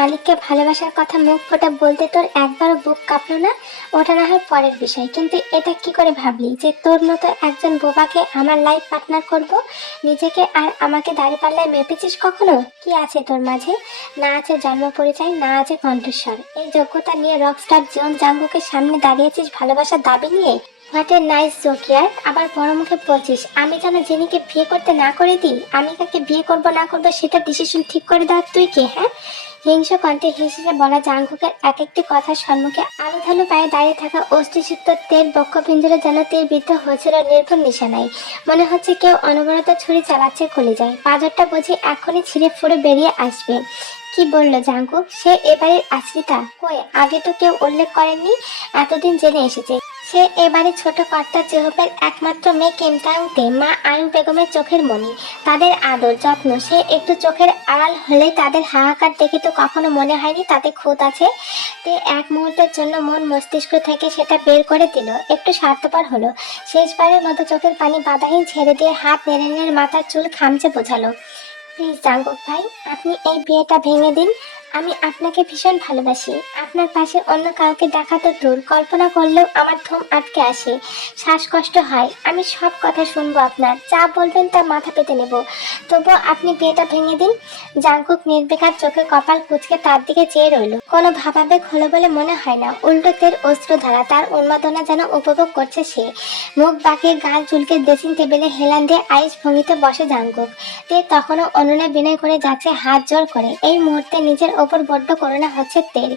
মালিককে ভালোবাসার কথা মুখ ফোটা বলতে তোর একবারও বুক কাঁপলো না? ওটা না হয় পরের বিষয়, কিন্তু এটা কি করে ভাবলি যে তোর মতো একজন বোবাকে আমার লাইফ পার্টনার করব? নিজেকে আর আমাকে দাঁড়িপাল্লায় মেপেছিস কখনো? কি আছে তোর মাঝে? না আছে জন্ম পরিচয়, না আছে কণ্ঠস্বর। এই যোগ্যতা নিয়ে রকস্টার জন জাঙ্গুকে সামনে দাঁড়িয়েছিস ভালোবাসার দাবি নিয়ে। হোয়াট এ নাইস জোক ইয়ার। আবার বড় মুখে বলছিস আমি যেন জেনিকে বিয়ে করতে না করে দিই? আমি কাকে বিয়ে করব না করবো সেটা ডিসিশন ঠিক করে দেওয়ার তুই কে, হ্যাঁ? হিংস্র কণ্ঠে হেসে বলা জাঙ্কুকের এক একটি কথার সম্মুখে আলু ধালু পায়ে দাঁড়িয়ে থাকা অস্থিসিক্ত তেল বক্ষপিঞ্জরে যেন তীর বিদ্ধ হয়েছিল নির্ভুল নিশানায়। মনে হচ্ছে কেউ অনবরত ছুরি চালাচ্ছে কলিজায়। পাঁজরটা বুঝি এখনই ছিঁড়ে ফুড়ে বেরিয়ে আসবে। কি বললো জাঙ্কুক? সে এবারের আশ্রিতা? কই, আগে তো কেউ উল্লেখ করেননি। এতদিন জেনে এসেছে সে এবারে ছোট কর্তা জেহবের একমাত্র মেয়ে কেমতাউতে মা আয়ু বেগমের চোখের মণি। তাদের আদর যত্ন সে একটু চোখের আড়াল হলে তাদের হাহাকার দেখে তো কখনো মনে হয়নি তাতে খুঁত আছে। তে এক মুহূর্তের জন্য মন মস্তিষ্ক থেকে সেটা বের করে দিল, একটু স্বার্থপর হলো। শেষবারের মতো চোখের পানি বাধাহীন ছেড়ে দিয়ে হাত নেড়ে নেড়ে মাথার চুল খামচে বোঝালো। প্লিজ জাঙ্কুক ভাই, আপনি এই বিয়েটা ভেঙে দিন। আমি আপনাকে ভীষণ ভালোবাসি। আপনার পাশে অন্য কাউকে দেখা তো দূর, কল্পনা করলেও আমার ঘুম আটকে আসে, শ্বাসকষ্ট হয়। আমি সব কথা শুনবো, আপনার যা বলবেন তা মাথা পেতে নেব। তবুও আপনি বিয়েটা ভেঙে দিন। জাঙ্কুক নির্বিকার চোখে কপাল কুঁচকে তার দিকে চেয়ে রইল। কোনো ভাবাবেগ হলো বলে মনে হয় না, উল্টো তের অস্ত্রধারা, তার উন্মাদনা যেন উপভোগ করছে সে। মুখ বাঁকিয়ে গাল চুলকে ড্রেসিং টেবিলে হেলান দিয়ে আইস ভঙ্গিতে বসে জাঙ্কুক। তে তখনও অনুনয় বিনয় করে যাচ্ছে হাত জোর করে। এই মুহূর্তে নিজের ওপর বড্ড করুণা হচ্ছে তের।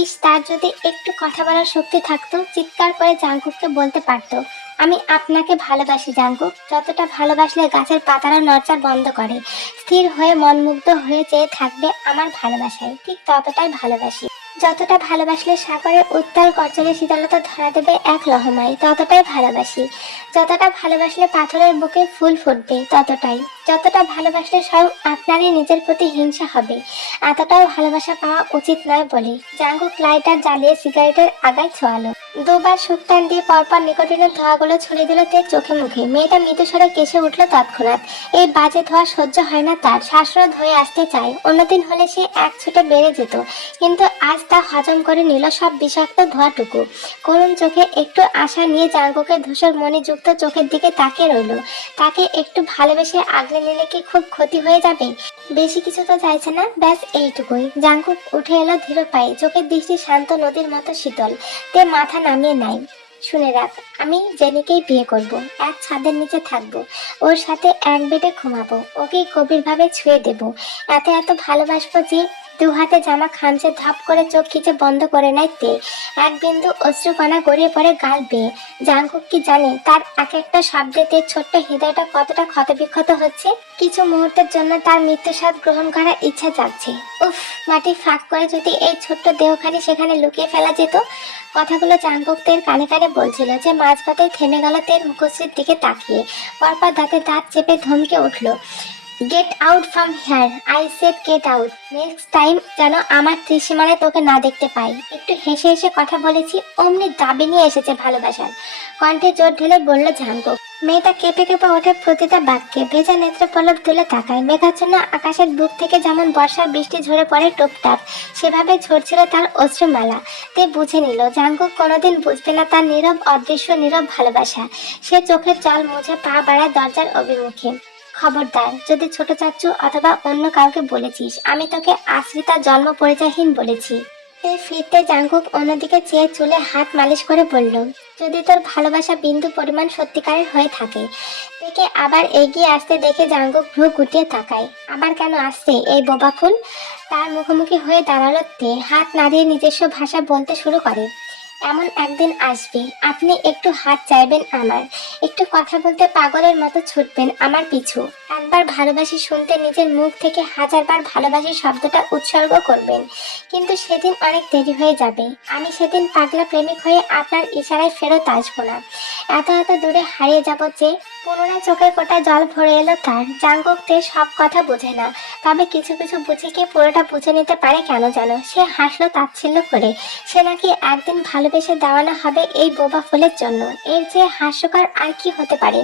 ইস, তার যদি একটু কথা বলার শক্তি থাকতো, চিৎকার করে জাঙ্কুককে বলতে পারতো, আমি আপনাকে ভালোবাসি জাঙ্কুক। যতটা ভালোবাসলে গাছের পাতারা নড়চড় বন্ধ করে, স্থির হয়ে মনমুগ্ধ হয়ে চেয়ে থাকবে আমার ভালোবাসায়, ঠিক ততটাই ভালোবাসি। যতটা ভালোবাসলে সাগরের উত্তাল গর্জনে শীতলতা ধরা দেবে এক লহমায়, ততটাই ভালোবাসি। যতটা ভালোবাসলে পাথরের বুকে ফুল ফুটবে, ততটাই। যতটা ভালোবাসলে স্বয়ং আপনারই নিজের প্রতি হিংসা হবে, এতটাও ভালোবাসা পাওয়া উচিত নয় বলে জাঙ্কুক লাইটার জ্বালিয়ে সিগারেটের আগায় ছোঁয়ালো। দুবার সুকটান দিয়ে পরপর নিকোটিনের ধোঁয়াগুলো ছড়িয়ে দিল তের চোখে মুখে। মেয়েটা মৃদুস্বরে কেসে উঠল তৎক্ষণাৎ। এই বাজে ধোঁয়া সহ্য হয় না তার, শ্বাসরোধ হয়ে আসতে চায়। অন্যদিন হলে সে এক ছুটে বেড়ে যেত, কিন্তু আজ তা হজম করে নিল সব বিষাক্ত ধোঁয়াটুকু। করুণ চোখে একটু আশা নিয়ে জাঙ্কুকের ধূসর মণিযুক্ত চোখের দিকে তাকিয়ে রইল। তাকে একটু ভালোবেসে আগলে নিলে কি খুব ক্ষতি হয়ে যাবে? বেশি কিছু তো চাইছে না, ব্যাস এইটুকুই। জাঙ্কুক উঠে এলো ধীর পায়ে, চোখের দৃষ্টি শান্ত নদীর মতো শীতল। তে মাথা নামিয়ে নাই। শুনে রাখ, আমি জেনিকেই বিয়ে করব, এক ছাদের নিচে থাকবো, ওর সাথে এক বেডে ঘুমাবো, ওকেই গভীরভাবে ছুঁয়ে দেব, এত এত ভালোবাসবো যে দু হাতে জামা খামচে ধাপ করে চোখ খিচে বন্ধ করে নেয় তে। এক বিন্দু অশ্রুকণা গড়িয়ে পড়ে গাল বেয়ে। জাঙ্কুক কি জানে তার এক একটা শব্দে তের ছোট্ট হৃদয়টা কতটা ক্ষতবিক্ষত হচ্ছে? কিছু মুহূর্তের জন্য তার মৃত্যুস্বাদ গ্রহণ করার ইচ্ছা জাগছে। উফ, মাটি ফাঁক করে যদি এই ছোট্ট দেহখানি সেখানে লুকিয়ে ফেলা যেত। কথাগুলো জাঙ্কুক তের কানে কানে বলছিল যে মাঝপথেই থেমে গেল তের মুখশ্রীর দিকে তাকিয়ে। পরপর দাঁতে দাঁত চেপে ধমকে উঠল, get out from here, I said get out. Next time যেন আমার ত্রিসীমানায় তোকে না দেখতে পাই। একটু হেসে হেসে কথা বলেছি, অমনি দাবি নিয়ে এসেছে ভালোবাসার। কণ্ঠে জোর ঢেলে বলল জাঙ্কুক। মেয়েটা কেঁপে কেঁপে ওঠে প্রতিটা বাক্যে, ভেজা নেত্র পলক তুলে তাকায়। মেঘাচ্ছন্ন আকাশের বুক থেকে যেমন বর্ষার বৃষ্টি ঝরে পড়ে টুপটাপ, সেভাবে ঝরছিল তার অশ্রুমালা। তে বুঝে নিল জাঙ্কুক কোনোদিন বুঝবে না তার নীরব অদৃশ্য নীরব ভালোবাসা। সে চোখের জল মুছে পা বাড়ায় দরজার অভিমুখে। খবরদার, যদি ছোট চাচ্চু অথবা অন্য কাউকে বলেছিস আমি তোকে আশ্রিতা জন্ম পরিচয়হীন বলেছি। ফিরতে জাঙ্কুক অন্যদিকে চেয়ে চুলে হাত মালিশ করে বলল, যদি তোর ভালোবাসা বিন্দু পরিমাণ সত্যিকারের হয়ে থাকে। থেকে আবার এগিয়ে আসতে দেখে জাঙ্কুক ভ্রু গুটিয়ে তাকায়। আবার কেন আসছে এই বোবা ফুল? তার মুখোমুখি হয়ে দাঁড়ালো তে, হাত নাড়িয়ে নিজস্ব ভাষা বলতে শুরু করে, এমন একদিন আসবে আপনি একটু হাত চাইবেন আমার, একটু কথা বলতে পাগলের মতো ছুটবেন আমার পিছু, একবার ভালোবাসি শুনতে নিজের মুখ থেকে হাজারবার ভালোবাসি শব্দটা উৎসর্গ করবেন। কিন্তু সেদিন অনেক দেরি হয়ে যাবে। আমি সেদিন পাগলা প্রেমিক হয়ে আপনার ইশারায় ফেরত আসবো না। এত এত দূরে হারিয়ে যাব যে। পুনরায় চোখের কোটায় জল ভরে এলো তার। জাঙ্কুক তে সব কথা বোঝে না, তবে কিছু কিছু বুঝে কি পুরোটা বুঝে নিতে পারে কেন যেন। সে হাসলো তাচ্ছিল্য করে। সে নাকি একদিন ভালোবেসে দেওয়ানো হবে এই বোবা ফুলের জন্য। এর যে হাস্যকর আর কি হতে পারে?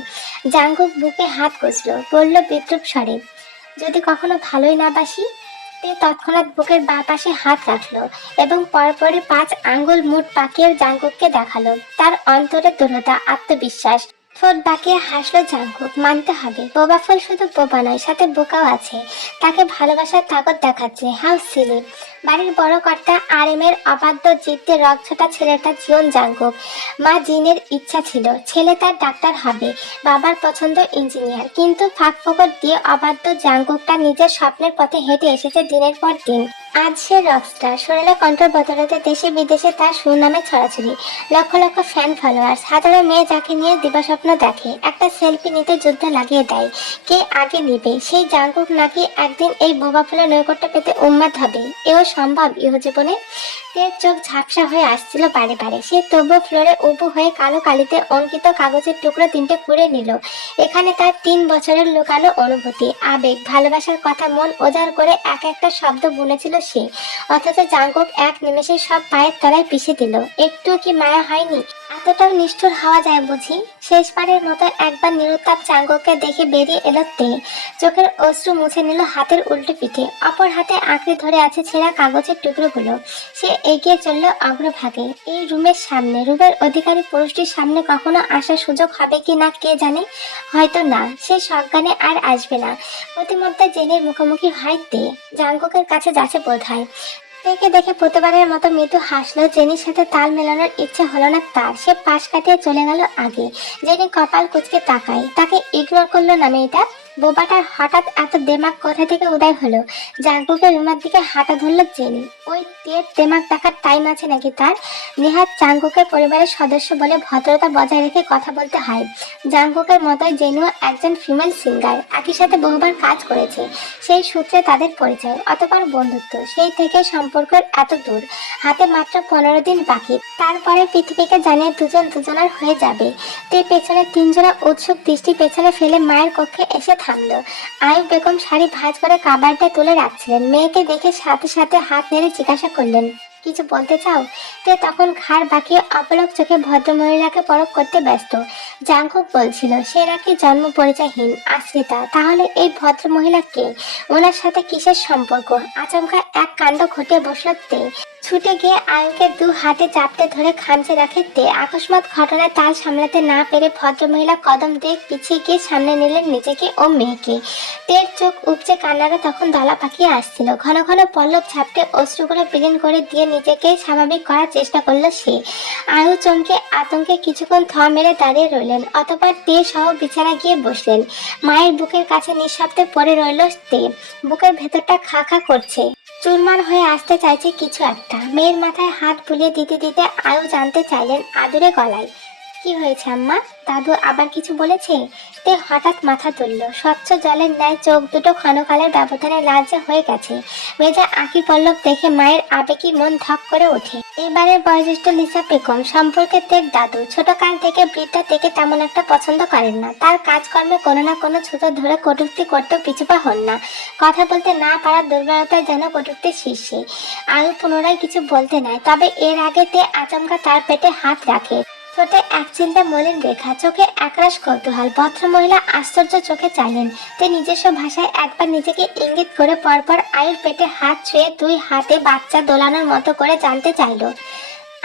জাঙ্কুক বুকে হাত কষল, বলল বিদ্রুপ স্বরে, যদি কখনো ভালোই না বাসি? তে তৎক্ষণাৎ বুকের বাঁ পাশে হাত রাখলো এবং পরপরই 5 আঙ্গুল মুঠ পাকিয়ে জাঙ্কুককে দেখালো। তার অন্তরে দৃঢ়তা, আত্মবিশ্বাস। ঠোঁট বাঁকিয়ে হাসলো জাঙ্কুক। মানতে হবে, বোবা ফুল শুধু বোবা নয়, সাথে বোকাও আছে। তাকে ভালোবাসার তাকত দেখাচ্ছে। How silly. বাড়ির বড় কর্তা আরএমের অবাধ্য জিদ্দে রগছটা ছেলেটা জিওন জাঙ্কুক। মা জিনের ইচ্ছা ছিল ছেলে তার ডাক্তার হবে, বাবার পছন্দ ইঞ্জিনিয়ার। কিন্তু ফাঁক ফোকর দিয়ে অবাধ্য জাঙ্কুকটা নিজের স্বপ্নের পথে হেঁটে এসেছে দিনের পর দিন। আজ সে রকস্টার। সোনালী কণ্ঠের বদলাতে দেশে বিদেশে তার সুনামে ছড়াছড়ি। Lakh lakh fan followers. হাজারো মেয়ে যাকে নিয়ে দিবাস্বপ্ন দেখে। একটা সেলফি নিতে যুদ্ধ লাগিয়ে দেয় কে আগে নিবে। সেই জাঙ্কুক নাকি একদিন এই বোবা ফুলের নৈকট্য পেতে উন্মাদ হবে। এও সম্ভব ইহজীবনে? তের চোখ ঝাপসা হয়ে আসছিল বারে বারে। সে তবুও ফ্লোরে উবু হয়ে কালো কালিতে অঙ্কিত কাগজের টুকরো 3টে কুড়ে নিল। এখানে তার 3 বছরের লুকানো অনুভূতি, আবেগ, ভালোবাসার কথা মন উজাড় করে এক একটা শব্দ বুনেছিল সে। অথচ জাঙ্কুক এক নিমেষে সব পায়ের তলায় পিষে দিল। একটু কি মায়া হয়নি? এতটাও নিষ্ঠুর হওয়া যায় বুঝি? শেষবারের মতো একবার নিরুত্তাপ জাঙ্কুককে দেখে বেরিয়ে এলো তে। চোখের অশ্রু মুছে নিল হাতের উল্টো পিঠে। অপর হাতে আঁকড়ে ধরে আছে ছেঁড়া কাগজের টুকরোগুলো। সে এগিয়ে চলল অগ্রভাগে। এই রুমের সামনে, রুমের অধিকারী পুরুষটির সামনে কখনো আসার সুযোগ হবে কি না কে জানে। হয়তো না, সে সজ্ঞানে আর আসবে না। প্রতিমধ্যে জেনের মুখোমুখি হয় তে। জাঙ্কুকের কাছে যাচ্ছে বোধ হয়। তেকে দেখে প্রতিবারের মতো মৃদু হাসলো। জেনির সাথে তাল মেলানোর ইচ্ছে হলো না তার। সে পাশ কাটিয়ে চলে গেল আগে। জেনি কপাল কুঁচকে তাকায়। তাকে ইগনোর করলো না মেয়েটা। বোবাটার হঠাৎ এত দেমাগ কোথা থেকে উদয় হলো? জাঙ্কুকের রুমের দিকে হাঁটা ধরলো জেনি। ওই তের দেমাগ দেখার টাইম আছে নাকি তার? নেহাত জাঙ্কুকের পরিবারের সদস্য বলে ভদ্রতা বজায় রেখে কথা বলতে হয়। জাঙ্কুকের মতোই জেনিও একজন ফিমেল সিঙ্গার, একই সাথে বহুবার কাজ করেছে। সেই সূত্রে তাদের পরিচয়, অতপর বন্ধুত্ব। সেই থেকে সম্পর্কের এত দূর। হাতে মাত্র 15 দিন বাকি। তারপরে পৃথিবীকে জানিয়ে দুজন দুজনার হয়ে যাবে। তে পেছনে 3 জোড়া উৎসুক দৃষ্টি পেছনে ফেলে মায়ের কক্ষে এসে থামলো। আয়ুব বেগম শাড়ি ভাঁজ করে কাবার্ডে তুলে রাখছিলেন। মেয়েকে দেখে সাথে সাথে হাত নেড়ে জিজ্ঞাসা করলেন, কিছু বলতে চাও? তে তখন ঘাড় বাঁকিয়ে অপলক চোখে ভদ্রমহিলাকে পরখ করতে ব্যস্ত। জাঙ্কুক বলছিল সে নাকি জন্ম পরিচয়হীন, আশ্রিতা। তাহলে এই ভদ্রমহিলা কে? ওনার সাথে কিসের সম্পর্ক? আচমকা এক কাণ্ড ঘটে বসল তে। ছুটে গিয়ে আয়ুকে 2 হাতে চাপতে ধরে খামচে রাখে তে। আকস্মাৎ ঘটনায় তাল সামলাতে না পেরে ভদ্রমহিলা কদম দিয়ে পিছিয়ে গিয়ে সামনে নিলেন নিজেকে ও মেয়েকে। তের চোখ উপচে কান্নারা তখন দলা পাকিয়ে আসছিল। ঘন ঘন পল্লব ঝাপটে অশ্রুগুলো বিলীন করে দিয়ে নিজেকে স্বাভাবিক করার চেষ্টা করলো সে। আয়ু চমকে আতঙ্কে কিছুক্ষণ থ মেরে দাঁড়িয়ে রইলেন। অতঃপর তে সহ বিছানা গিয়ে বসলেন। মায়ের বুকের কাছে নিঃশব্দে পড়ে রইল তে। বুকের ভেতরটা খা খা করছে। চুরমার হয়ে আসতে চাইছে কিছু একটা। মেয়ের মাথায় হাত বুলিয়ে দিতে দিতে আয়ু জানতে চাইলেন আদুরে গলায়, কি হয়েছে আম্মা? দাদু আবার কিছু বলেছে? তে হঠাৎ মাথা তুলল। স্বচ্ছ জলের ন্যায় চোখ দুটো ক্ষণকালের ব্যবধানে লালচে হয়ে গেছে। মেজা আঁকি পল্লব দেখে মায়ের আবেগী মন ধক করে ওঠে। এবারের বয়োজ্যেষ্ঠ লিসা বেগম সম্পর্কে তের দাদু। ছোটকাল থেকে বৃদ্ধা থেকে তেমন একটা পছন্দ করেন না। তার কাজকর্মে কোনো না কোনো ছুতো ধরে কটূক্তি করতেও পিছুপা হন না। কথা বলতে না পারার দুর্বলতায় যেন কটূক্তির শীর্ষে। আয়ু পুনরায় কিছু বলতে নেয়, তবে এর আগে তে আচমকা তার পেটে হাত রাখে। ঠোঁটে এক চিন্তা মলিন রেখা, চোখে একরাশ কৌতূহল। ভদ্রমহিলা আশ্চর্য চোখে চাইলেন। তে নিজস্ব ভাষায় একবার নিজেকে ইঙ্গিত করে পরপর আয়ুর পেটে হাত ছুঁয়ে 2 হাতে বাচ্চা দোলানোর মতো করে জানতে চাইল,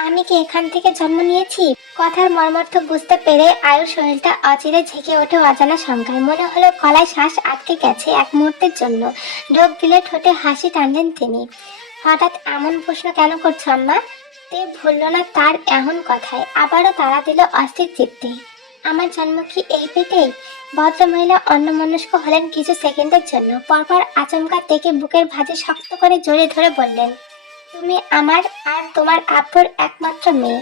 আমি কি এখান থেকে জন্ম নিয়েছি? কথার মর্মার্থ বুঝতে পেরে আয়ুর শরীরটা অচিরে ঝেঁকে ওঠে অজানা শঙ্কায়। মনে হলো গলায় শ্বাস আটকে গেছে এক মুহূর্তের জন্য। ঢোক গিলে ঠোঁটে হাসি টানলেন তিনি। হঠাৎ এমন প্রশ্ন কেন করছো আম্মা? তে ভুলল না তার এমন কথায়। আবারও তাড়া দিল অস্থির চিত্তে। আমার জন্ম কি এই পেটেই? ভদ্রমহিলা অন্যমনস্ক হলেন কিছু সেকেন্ডের জন্য। পরপর আচমকা তেকে বুকের ভাঁজে শক্ত করে জড়িয়ে ধরে বললেন, তুমি আমার আর তোমার আব্বুর একমাত্র মেয়ে,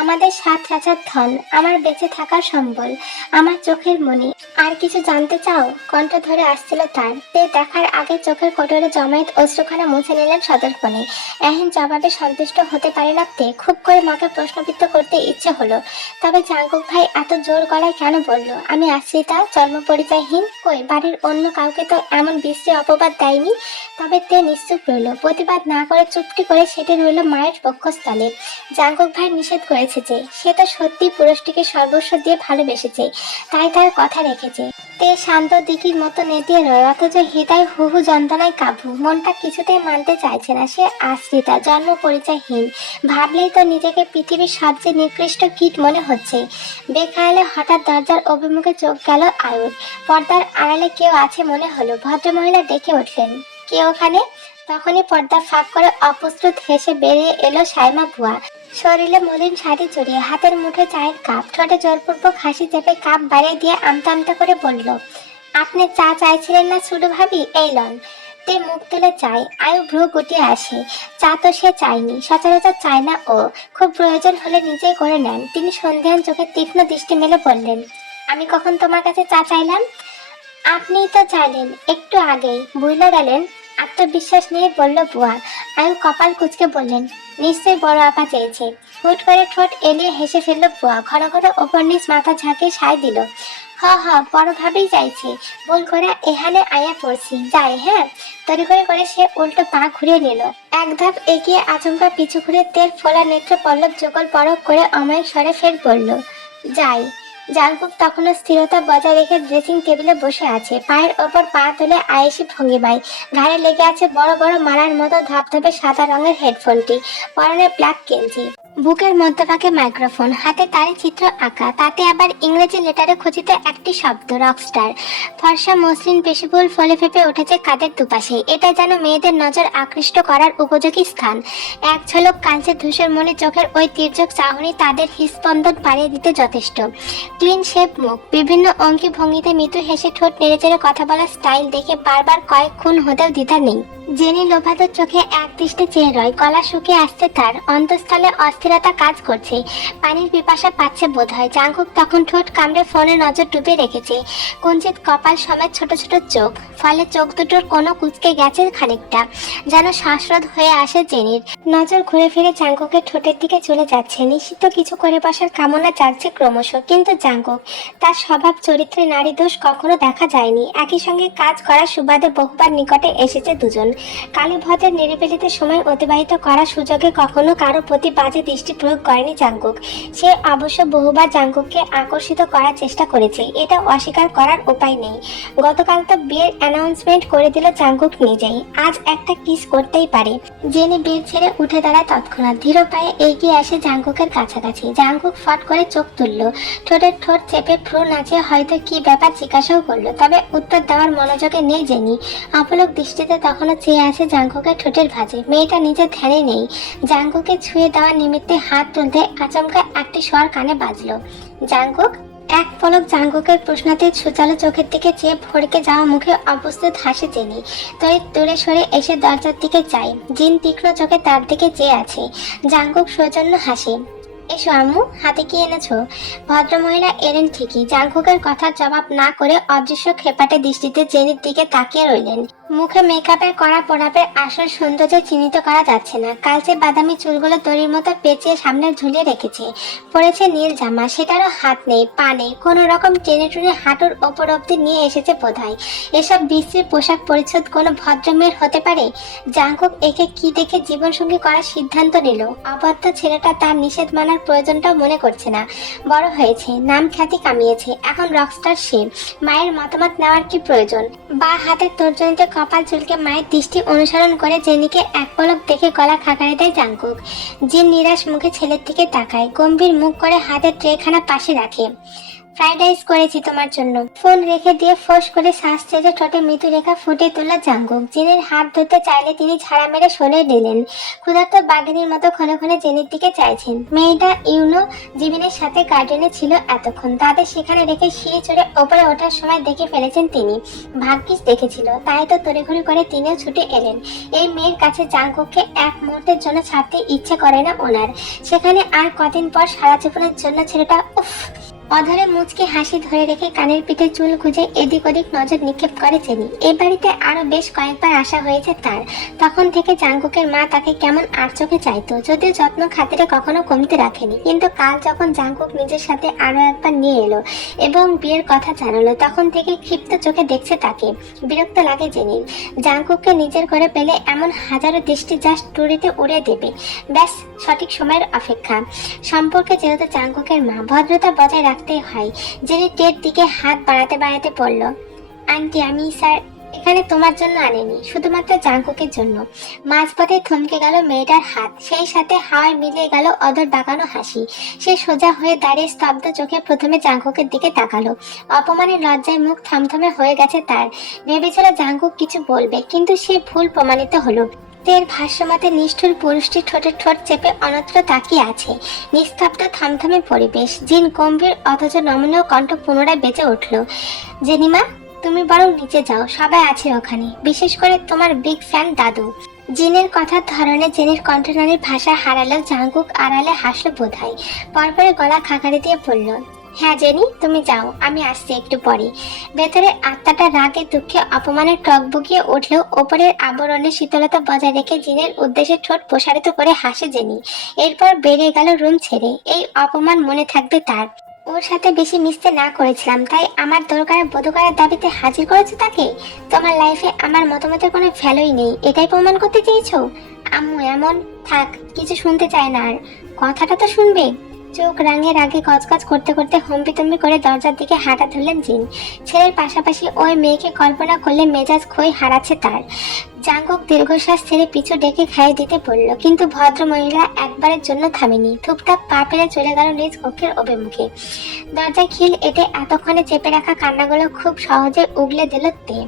আমাদের 7 রাজার ধন, আমার বেঁচে থাকার সম্বল, আমার চোখের মণি। আর কিছু জানতে চাও? কণ্ঠ ধরে আসছিল তার। তে দেখার আগে চোখের কোটরে জমায়েত অশ্রুখানা মুছে নিলেন সতর্কণে। এহেন জবাবে সন্তুষ্ট হতে পারে না তে। খুব করে মাকে প্রশ্নবিদ্ধ করতে ইচ্ছে হলো। তবে জাঙ্কুক ভাই এত জোর গলায় কেন বলল আমি আশ্রিতা, জন্ম পরিচয়হীন? কই বাড়ির অন্য কাউকে তো এমন বিশ্রী অপবাদ দেয়নি। তবে তে নিশ্চুপ রইল। প্রতিবাদ না করে চুপটি করে সেটে রইল মায়ের বক্ষস্থলে। জাঙ্কুক ভাই নিষেধ করে রয়েছে যে সে তো সত্যি পুরুষটিকে সর্বস্ব দিয়ে ভালোবেসেছে, তাই তার কথা রেখেছে। তে শান্ত দিঘির মতো নেতিয়ে রয়, অথচ হৃদয় হুহু যন্ত্রণায় কাবু। মনটা কিছুতেই মানতে চাইছে না সে আশ্রিতা, জন্ম পরিচয়হীন। ভাবলেই তো নিজেকে পৃথিবীর সবচেয়ে নিকৃষ্ট কীট মনে হচ্ছে। বেখেয়ালে হঠাৎ দরজার অভিমুখে চোখ গেল আয়ুর। পর্দার আড়ালে কেউ আছে মনে হলো। ভদ্রমহিলা ডেকে উঠলেন, কে ওখানে? তখনই পর্দা ফাঁক করে অপ্রস্তুত হেসে বেরিয়ে এলো সাইমা বুয়া। শরীরে মলিন শাড়ি জড়িয়ে, হাতের মুঠে চায়ের কাপ, ঠোঁটে জোরপূর্বক হাসি চেপে কাপ বাড়িয়ে দিয়ে আমতা আমতা করে বলল, আপনি চা চাইছিলেন না ছোট ভাবি, এই লন। তে মুখ তুলে চায়। আয়ু ভ্রু গুটিয়ে আসে। চা তো সে চায়নি, সচরাচর চায় না ও, খুব প্রয়োজন হলে নিজেই করে নেন। তিনি সন্ধ্যান চোখে তীক্ষ্ণ দৃষ্টি মেলে বললেন, আমি কখন তোমার কাছে চা চাইলাম? আপনিই তো চাইলেন একটু আগেই, ভুলে গেলেন? আত্মবিশ্বাস নিয়ে বলল বুয়া। আয়ু কপাল কুঁচকে বললেন, নিশ্চয়ই বড় আপা চেয়েছে। হুট করে ঠোঁট এলিয়ে হেসে ফেলল বুয়া। ঘন ঘন ওপর নিচ মাথা ঝাঁকিয়ে সায় দিল, হ হ, বড় ভাবেই চাইছে। ভুল করে এখানে আয়া পড়ছি, যাই হ্যাঁ। তড়িঘড়ি করে সে উল্টো পা ঘুরিয়ে নিল। এক ধাপ এগিয়ে আচমকা পিছু ঘুরে তেল ফোলা নেত্র পল্লব যুগল পরক করে অমায়িক স্বরে ফের বলল, যাই। জাঙ্কুক তখনও স্থিরতা বজায় রেখে ড্রেসিং টেবিলে বসে আছে, পায়ের ওপর পা তুলে আয়েসি ভঙ্গিমায়। ঘাড়ে লেগে আছে বড় বড় মালার মতো ধপধপে সাদা রঙের হেডফোনটি, পরনে ব্ল্যাক গেঞ্জি, বুকের মধ্যভাগে মাইক্রোফোন, হাতে তারই চিত্র আঁকা, তাতে আবার ইংরেজি লেটারে খচিত একটি শব্দ, রকস্টার। ফর্সা মসলিন পেশিবহুল ফলে ফেপে উঠেছে কাদের দুপাশে। এটা যেন মেয়েদের নজর আকৃষ্ট করার উপযোগী স্থান। এক ঝলক কাঞ্চে ধূসর মনে চোখের ওই তীর্যক চাহনি তাদের হৃস্পন্দন বাড়িয়ে দিতে যথেষ্ট। ক্লিন শেপ মুখ, বিভিন্ন অঙ্গি ভঙ্গিতে মৃদু হেসে ঠোঁট নেড়েচেড়ে কথা বলার স্টাইল দেখে বারবার কয়েক খুন হতেও দ্বিধা নেই। জেনি লোভাদের চোখে এক দৃষ্টি চেয়ে রয়, গলা শুকিয়ে আসছে তার, অন্তঃস্থলে অস্থিরতা কাজ করছে, পানির পিপাসা পাচ্ছে বোধ হয়। জাঙ্কুক তখন ঠোঁট কামড়ে ফোনে নজর ডুবে রেখেছে, কুঞ্চিত কপাল সমেত ছোট ছোট চোখ, ফলে চোখ দুটোর কোনো কুচকে গেছে খানিকটা, যেন শ্বাসরোধ হয়ে আসে জেনির। নজর ঘুরে ফিরে জাঙ্কুকের ঠোঁটের দিকে চলে যাচ্ছে, নিশ্চিত কিছু করে বসার কামনা জাগছে ক্রমশ। কিন্তু জাঙ্কুক, তার স্বভাব চরিত্রে নারী দোষ কখনো দেখা যায়নি। একই সঙ্গে কাজ করার সুবাদে বহুবার নিকটে এসেছে দুজন। কালীভদ্রের নিরিবিলিতে সময় অতিবাহিত করার সুযোগে কখনো কারো প্রতি বাজে দৃষ্টি প্রয়োগ করেনি জাঙ্কুক। সে অবশ্য বহুবার জাঙ্কুককে আকর্ষিত করার চেষ্টা করেছে, এটা অস্বীকার করার উপায় নেই। গতকাল তো বিয়ের অ্যানাউন্সমেন্ট করে দিল জাঙ্কুক নিজেই, আজ একটা কিস করতেই পারে। জেনি বেড ছেড়ে উঠে দাঁড়ায় তৎক্ষণাৎ, ধীর পায়ে এগিয়ে আসে জাঙ্কুকের কাছাকাছি। জাঙ্কুক ফট করে চোখ তুলল, ঠোঁটের ঠোঁট চেপে ভ্রু নাচিয়ে হয়তো কি ব্যাপার জিজ্ঞাসাও করলো, তবে উত্তর দেওয়ার মনোযোগে নেই জেনি। অপলক দৃষ্টিতে তখনও চেয়ে আছে জাঙ্কুকের ঠোঁটের ভাঁজে। মেয়েটা নিজের ধ্যানে নেই। জাঙ্কুকে ছুঁয়ে দেওয়ার নিমিত্তে হাত তুলতে আচমকা একটি স্বর কানে বাজলো, জাঙ্কুক। এক পলক জাঙ্কুকের প্রশ্নাতীত সুচালো চোখের দিকে চেয়ে ভড়কে যাওয়া মুখে অপ্রস্তুত হাসি জেনি। তড়িৎ দূরে সরে এসে দরজার দিকে যায়। জিন তীক্ষ্ণ চোখে তার দিকে চেয়ে আছে। জাঙ্কুক সৌজন্য হাসে, এসো আম্মু, হাতে কি এনেছো? ভদ্রমহিলা এলেন ঠিকই। জাঙ্কুকের কথার জবাব না করে অদৃশ্য খেপাটে দৃষ্টিতে জেনির দিকে তাকিয়ে রইলেন। মুখে মেকআপের কড়া পরাপের আসল সৌন্দর্য চিহ্নিত করা যাচ্ছে না। কালচে বাদামি চুলগুলো দড়ির মতো পেঁচিয়ে সামনে ঝুলিয়ে রেখেছে। পরেছে নীল জামা, সেটারও হাত নেই পা নেই, কোনো রকম টেনে টুনে হাঁটুর ওপর অব্দি নিয়ে এসেছে বোধহয়। এসব বিশ্রী পোশাক পরিচ্ছদ কোনো ভদ্রমেয়ের হতে পারে? জাঙ্কুক একে কি দেখে জীবনসঙ্গী করার সিদ্ধান্ত নিল? অবাধ্য ছেলেটা তার নিষেধ মানার প্রয়োজনটাও মনে করছে না। বড় হয়েছে, নাম খ্যাতি কামিয়েছে, এখন রকস্টার সে। মায়ের মতামত নেওয়ার কি প্রয়োজন? বা হাতের তর্জনীতে কপাল চুলকে মায়ের দৃষ্টি অনুসরণ করে জেনিকে এক পলক দেখে গলা খাকারে দেয় জাঙ্কুক। জিন নিরাশ মুখে ছেলের দিকে তাকায়, গম্ভীর মুখ করে হাতের ট্রেখানা পাশে রাখে। ফ্রাইড রাইস করেছি তোমার জন্য। ফোন রেখে দিয়ে ফোঁস করে শ্বাস ছেড়ে ঠোঁটে মৃদু রেখা ফুটে তোলা জাঙ্কুক। জেনির হাত ধরতে চাইলে তিনি ছাড়া মেরে সরে নিলেন। ক্ষুধার্ত বাঘিনীর মতো ক্ষণে ক্ষণে জেনির দিকে চাইছেন। মেয়েটা ইউনো জিবিনের সাথে গার্ডেনে ছিল এতক্ষণ, তাদের সেখানে রেখে সিঁড়ি চড়ে ওপরে ওঠার সময় দেখে ফেলেছেন তিনি। ভাগ্যিস দেখেছিল, তাই তো তড়িঘড়ি করে তিনিও ছুটে এলেন। এই মেয়ের কাছে জাঙ্কুককে এক মুহূর্তের জন্য ছাড়তে ইচ্ছে করে না ওনার। সেখানে আর কদিন পর সারা জীবনের জন্য ছেলেটা উফ অধরে মুচকে হাসি ধরে রেখে কানের পিঠে চুল গুজে এদিক ওদিক নজর নিক্ষেপ করে জেনি। এই বাড়িতে আরো বেশ কয়েকবার আসা হয়েছে তার। তখন থেকে জাঙ্কুকের মা তাকে কেমন আর চোখে চাইতো, যদিও যত্ন খাতিরে কখনো কমতে রাখেনি। কিন্তু কাল যখন জাঙ্কুক নিজের সাথে আরো একবার নিয়ে এলো এবং বিয়ের কথা জানালো, তখন থেকে ক্ষিপ্ত চোখে দেখছে তাকে। বিরক্ত লাগে জেনির। জাঙ্কুককে নিজের করে পেলে এমন হাজারো দৃষ্টি জাস্ট টুরিতে উড়ে দেবে। ব্যাস, সঠিক সময়ের অপেক্ষা। সম্পর্কে যেহেতু জাঙ্কুকের মা, ভদ্রতা বজায় রাখতেই হয়। জেনি টের দিকে হাত বাড়াতে বাড়াতে বলল, আন্টি, আমি স্যার এখানে তোমার জন্য আনিনি, শুধুমাত্র জাঙ্কুকের জন্য। মাঝপথে থমকে গেল মেয়েটার হাত, সেই সাথে হাওয়ায় মিলিয়ে গেল অদর বাঁকানো হাসি। সে সোজা হয়ে দাঁড়িয়ে স্তব্ধ চোখে প্রথমে জাঙ্কুকের দিকে তাকালো। অপমানের লজ্জায় মুখ থমথমে হয়ে গেছে তার। ভেবেছিল জাঙ্কুক কিছু বলবে, কিন্তু সে ভুল প্রমাণিত হলো। তের ভাষ্যমতে নিষ্ঠুর পুরুষটি ঠোঁটে ঠোঁট চেপে অন্যত্র তাকিয়ে আছে। নিস্তব্ধ থমথমে পরিবেশ। জিন গম্ভীর অথচ নমনীয় কণ্ঠ পুনরায় বেজে উঠল, জেনিমা, তুমি বরং নিচে যাও, সবাই আছে ওখানে, বিশেষ করে তোমার বিগ ফ্যান দাদু। জিনের কথার ধরনে জেনির কণ্ঠনালীর ভাষা হারালেও জাঙ্কুক আড়ালে হাসলো বোধহয়। পরপরে গলা খাকারি দিয়ে বলল, হ্যাঁ জেনি, তুমি যাও, আমি আসছি একটু পরে। ভেতরে আত্মাটা রাগে দুঃখে অপমানে টকবগিয়ে উঠলেও ওপরের আবরণে শীতলতা বজায় রেখে জিনের উদ্দেশ্যে ঠোঁট প্রসারিত করে হাসে জেনি। এরপর বেরিয়ে গেল রুম ছেড়ে। এই অপমান মনে থাকবে তার। ওর সাথে বেশি মিশতে না করেছিলাম, তাই আমার দরকারে বধূ করার দাবিতে হাজির করেছো তাকে। তোমার লাইফে আমার মতামতের কোনো ভ্যালুই নেই, এটাই প্রমাণ করতে চেয়েছো? আম্মু এমন থাক, কিছু শুনতে চায় না আর। কথাটা তো শুনবে। চোখ রাঙের আগে কচকচ করতে করতে হম্বিতম্বি করে দরজার দিকে হাঁটা ধরলেন জিন। ছেলের পাশাপাশি ওই মেয়েকে কল্পনা করলে মেজাজ খই হারাচ্ছে তার। জাঙ্কুক দীর্ঘশ্বাস ছেড়ে পিছু ডেকে খাইয়ে দিতে বলল, কিন্তু ভদ্র মহিলা একবারের জন্য থামেনি। থুপথাপ পা ফেলে চলে গেল নিজ কক্ষের অভিমুখে। দরজায় খিল এঁটে এতক্ষণে চেপে রাখা কান্নাগুলো খুব সহজে উগলে দিল তে।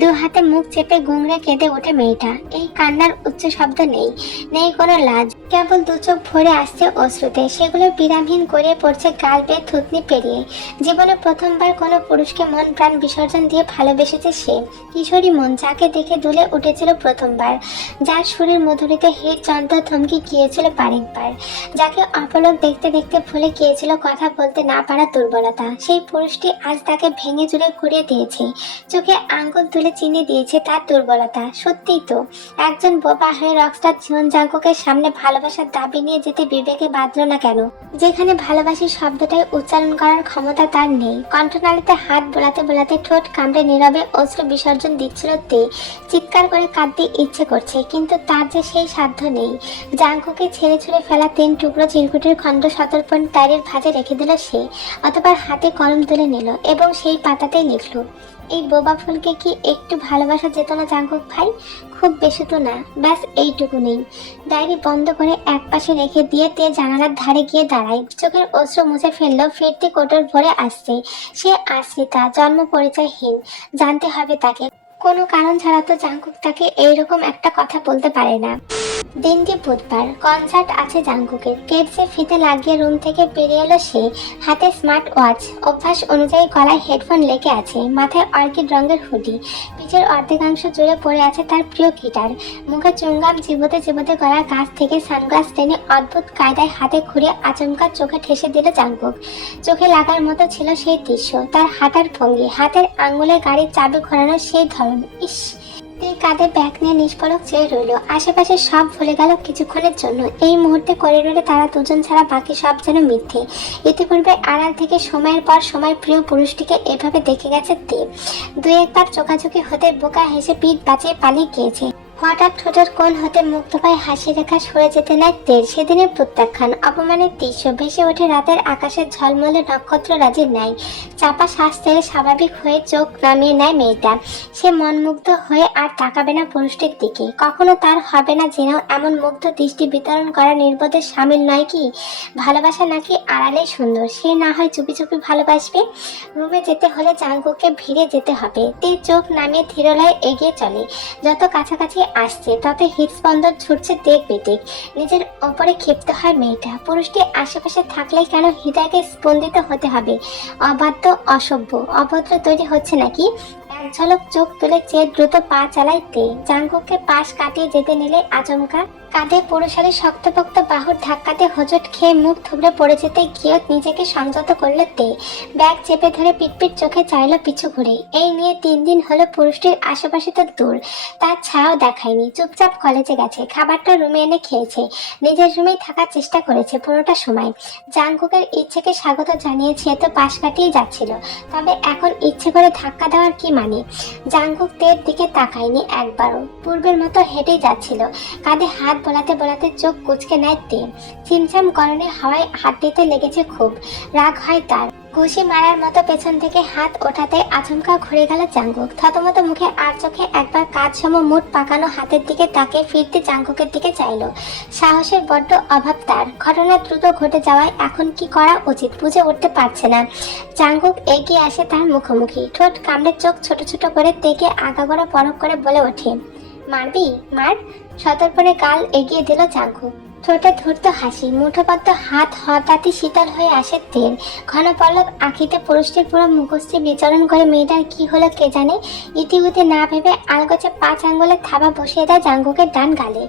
দু হাতে মুখ চেপে গুংড়ে কেঁদে ওঠে মেয়েটা। এই কান্নার উচ্চ শব্দ নেই, নেই কোনো লাজ, কেবল দু চোখ ভরে আসছে অশ্রুতে। সেগুলো বিরামহীন করে পড়ছে গাল বেয়ে থুতনি পেরিয়ে। জীবনে প্রথমবার কোনো পুরুষকে মন প্রাণ বিসর্জন দিয়ে ভালোবেসেছে সে। কিশোরী মন, যাকে দেখে দুলে উঠেছিল প্রথমবার, যার সুরের মধুরীতে হৃদযন্ত্র থমকে গিয়েছিল বারেকবার, যাকে অপলক দেখতে দেখতে ভুলে গিয়েছিল কথা বলতে না পারা দুর্বলতা। সেই পুরুষটি আজ তাকে ভেঙে চুরে ঘুরিয়ে দিয়েছে, চোখে আঙ্গুল তুলে চিনে দিয়েছে তার দুর্বলতা। সত্যিই তো, একজন বোবা হয়ে রকস্টার জীবন জাঙ্কুকের সামনে ভালোবাসার দাবি নিয়ে যেতে বিবেকে বাঁধল না কেন? যেখানে ভালোবাসি শব্দটাই উচ্চারণ করার ক্ষমতা তার নেই। কণ্ঠনালীতে হাত বোলাতে বোলাতে ঠোঁট কামড়ে নীরবে অশ্রু বিসর্জন দিচ্ছিল তে। চিৎকার করে কাঁদতে ইচ্ছে করছে, কিন্তু তার যে সেই সাধ্য নেই। জাঙ্কুকে ছেড়ে ছুড়ে ফেলা 3 টুকরো চিরকুটের খণ্ড সতর্পণ ডায়েরির ভাঁজে রেখে দিল সে। অতঃপর হাতে কলম তুলে নিল এবং সেই পাতাতেই লিখল, এই বোবা ফুলকে কি একটু ভালোবাসা যেত না জাঙ্কুক ভাই? খুব বেশি তো না, ব্যাস এইটুকু নেই। ডায়েরি বন্ধ করে এক পাশে রেখে দিয়ে তে জানালার ধারে গিয়ে দাঁড়ায়। চোখের অশ্রু মুছে ফেললো। ফিরতি কোটর ভরে আসছে। সে আশ্রিতা, জন্ম পরিচয়হীন। জানতে হবে তাকে। কোনো কারণ ছাড়া তো জাঙ্কুক তাকে এইরকম একটা কথা বলতে পারে না। দিনটি বুধবার। কনসার্ট আছে জাঙ্কুকের। কেডসে ফিতে লাগিয়ে রুম থেকে বেরিয়ে এলো সে। হাতে স্মার্ট ওয়াচ, অভ্যাস অনুযায়ী গলায় হেডফোন লেগে আছে, মাথায় অর্কিড রঙের হুডি। পিঠের অর্ধেকাংশ জুড়ে পড়ে আছে তার প্রিয় গিটার। মুখে চুঙ্গাম চিবোতে চিবোতে গলার কাছ থেকে সানগ্লাস টেনে অদ্ভুত কায়দায় হাতে ঘুরিয়ে আচমকা চোখে ঠেসে দিল জাঙ্কুক। চোখে লাগার মতো ছিল সেই দৃশ্য, তার হাঁটার ভঙ্গি, হাতের আঙ্গুলে গাড়ির চাবি ঘোরানোর সেই ধরন। ইস! কাঁধে ব্যাগ নিয়ে নিষ্পলক চেয়ে রইল। আশেপাশে সব ভুলে গেল কিছুক্ষণের জন্য। এই মুহূর্তে করিডোরে তারা দুজন ছাড়া বাকি সব যেন মিথ্যে। ইতিপূর্বে আড়াল থেকে সময়ের পর সময় প্রিয় পুরুষটিকে এভাবে দেখে গেছে তে। 2-1 বার চোখাচোখি হতে বোকা হেসে পিঠ বাঁচিয়ে পালিয়ে গিয়েছে। হঠাৎ ঠোঁটের কোণ হতে মুগ্ধ পায়ে হাসি রেখা সরে যেতে নেয় তের। সেদিনের প্রত্যাখ্যান, অপমানের দৃশ্য ভেসে ওঠে রাতের আকাশের ঝলমলে নক্ষত্র রাজির ন্যায়। চাপা শ্বাস ছেড়ে স্বাভাবিক হয়ে চোখ নামিয়ে নেয় মেয়েটা। সে মনমুগ্ধ হয়ে আর তাকাবে না পুরুষটির দিকে। কখনো তার হবে না যেন এমন মুগ্ধ দৃষ্টি বিতরণ করা নির্বোধের সামিল নয় কি? ভালোবাসা নাকি আড়ালেই সুন্দর? সে না হয় চুপি চুপি ভালোবাসবে। রুমে যেতে হলে জাঙ্কুককে ভিড়ে যেতে হবে। তে চোখ নামিয়ে ধীরলয়ে এগিয়ে চলে। যত কাছাকাছি আসছে তত হৃদস্পন্দন ছুটছে দেখ বেদিক। নিজের ওপরে ক্ষিপ্ত হয় মেয়েটা। পুরুষটি আশেপাশে থাকলেই কেন হৃদয়কে স্পন্দিত হতে হবে? অবাধ্য, অসভ্য, অভদ্র তৈরি হচ্ছে নাকি? এক ঝলক চোখ তুলে চেয়ে দ্রুত পা চালায় তে। জাঙ্কুককে পাশ কাটিয়ে যেতে নিলে আচমকা কাঁধে পুরুষালী শক্তপোক্ত বাহুর ধাক্কাতে হোঁচট খেয়ে মুখ থুবড়ে পড়ে যেতে গিয়েও নিজেকে সংযত করলো তে। ব্যাগ চেপে ধরে পিটপিট চোখে চাইলো পিছু ঘুরে। এই নিয়ে 3 দিন হলো পুরুষটির আশেপাশে তো দূর, তার ছায়াও দেখায়নি। চুপচাপ কলেজে গেছে, খাবারটা রুমে এনে খেয়েছে, নিজের রুমেই থাকার চেষ্টা করেছে পুরোটা সময়। জাংকুকের ইচ্ছেকে স্বাগত জানিয়েছে তো পাশ কাটিয়ে যাচ্ছিল, তবে এখন ইচ্ছে করে ধাক্কা দেওয়ার কি মানে? জাংকুক তের দিকে তাকায়নি একবারও, পূর্বের মতো হেঁটেই যাচ্ছিল। কাঁধে হাত বোলাতে বোলাতে চোখ কুচকে নেয় তে। চিমচাম গরনে হাওয়ায় হাত দিতে লেগেছে খুব, রাগ হয় তার। ঘুষি মারার মতো পেছন থেকে হাত ওঠাতে আচমকা ঘুরে গেল জাংকুক। থতমত মুখে আর চোখে একবার কাজ সম মুঠ পাকানো হাতের দিকে তাকে ফিরতে জাংকুকের দিকে চাইল। সাহসের বড্ড অভাব তার। ঘটনা দ্রুত ঘটে যাওয়ায় এখন কি করা উচিত বুঝে উঠতে পারছে না। জাংকুক এগিয়ে আসে তার মুখোমুখি, ঠোঁট কামড়ে চোখ ছোট ছোট করে তেকে আগাগোড়া পরখ করে বলে ওঠে, মারবি? মার। সতর্পণে গাল এগিয়ে দিল জাংকুক। ঠোঁটে ধূর্ত হাসি, মুঠোবদ্ধ হাত হঠাৎই শীতল হয়ে আসে তের। ঘন পল্লব আঁখিতে পুরুষটির পুরো মুখশ্রী বিচরণ করে মেয়েটার কি হলো কে জানে। ইতিউতি না ভেবে আলগোছে 5 আঙ্গুলের থাবা বসিয়ে দেয় জাংকুকের ডান গালে।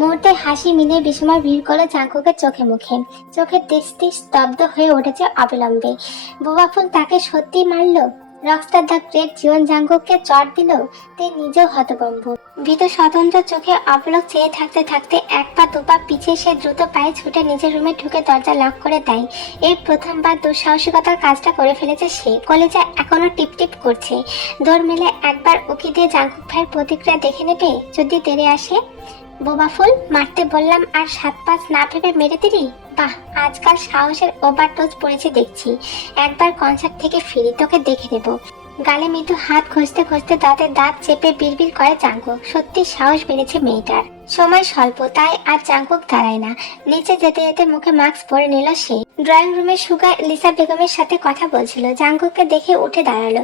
মুহূর্তে হাসি মিলিয়ে বিষময় ভিড় করলো জাংকুকের চোখে মুখে। চোখের দৃষ্টি স্তব্ধ হয়ে উঠেছে অবিলম্বে। বোবা ফুল তাকে সত্যি মারলো? রকস্টার দ্য গ্রেট জীবন জাংকুককে চট দিল? তে নিজেও হতভম্ব। ভীত স্বতন্ত্র চোখে অপলক চেয়ে থাকতে থাকতে 1 পা 2 পা পিছিয়ে সে দ্রুত পায়ে ছুটে নিজের রুমে ঢুকে দরজা লক করে দেয়। এই প্রথমবার দুঃসাহসিকতার কাজটা করে ফেলেছে সে। কলেজা এখনো টিপটিপ করছে। দৌড় মেলে একবার উকি দিয়ে জাংকুক ভাইয়ের প্রতিক্রিয়া দেখে নেবে যদি তেরে আসে। বোবা ফুল, মারতে বললাম আর 7-5 না ভেবে মেরে দিলি? বাহ, আজকাল সাহসের ওভারডোজ পড়েছে দেখছি। একবার কনসার্ট থেকে ফিরি, তোকে দেখে নেব। গালে মৃদু হাত ঘষতে ঘষতে দাঁতে দাঁত চেপে বিড়বিড় করে জাংকুক। সত্যি সাহস বেড়েছে মেয়েটার। সময় স্বল্প, তাই আর জাংকুক দাঁড়ায় না। নিচে যেতে যেতে মুখে মাস্ক পরে নিল সে। ড্রয়িং রুমে সুগা লিসা বেগমের সাথে কথা বলছিল। জাংকুককে দেখে উঠে দাঁড়ালো।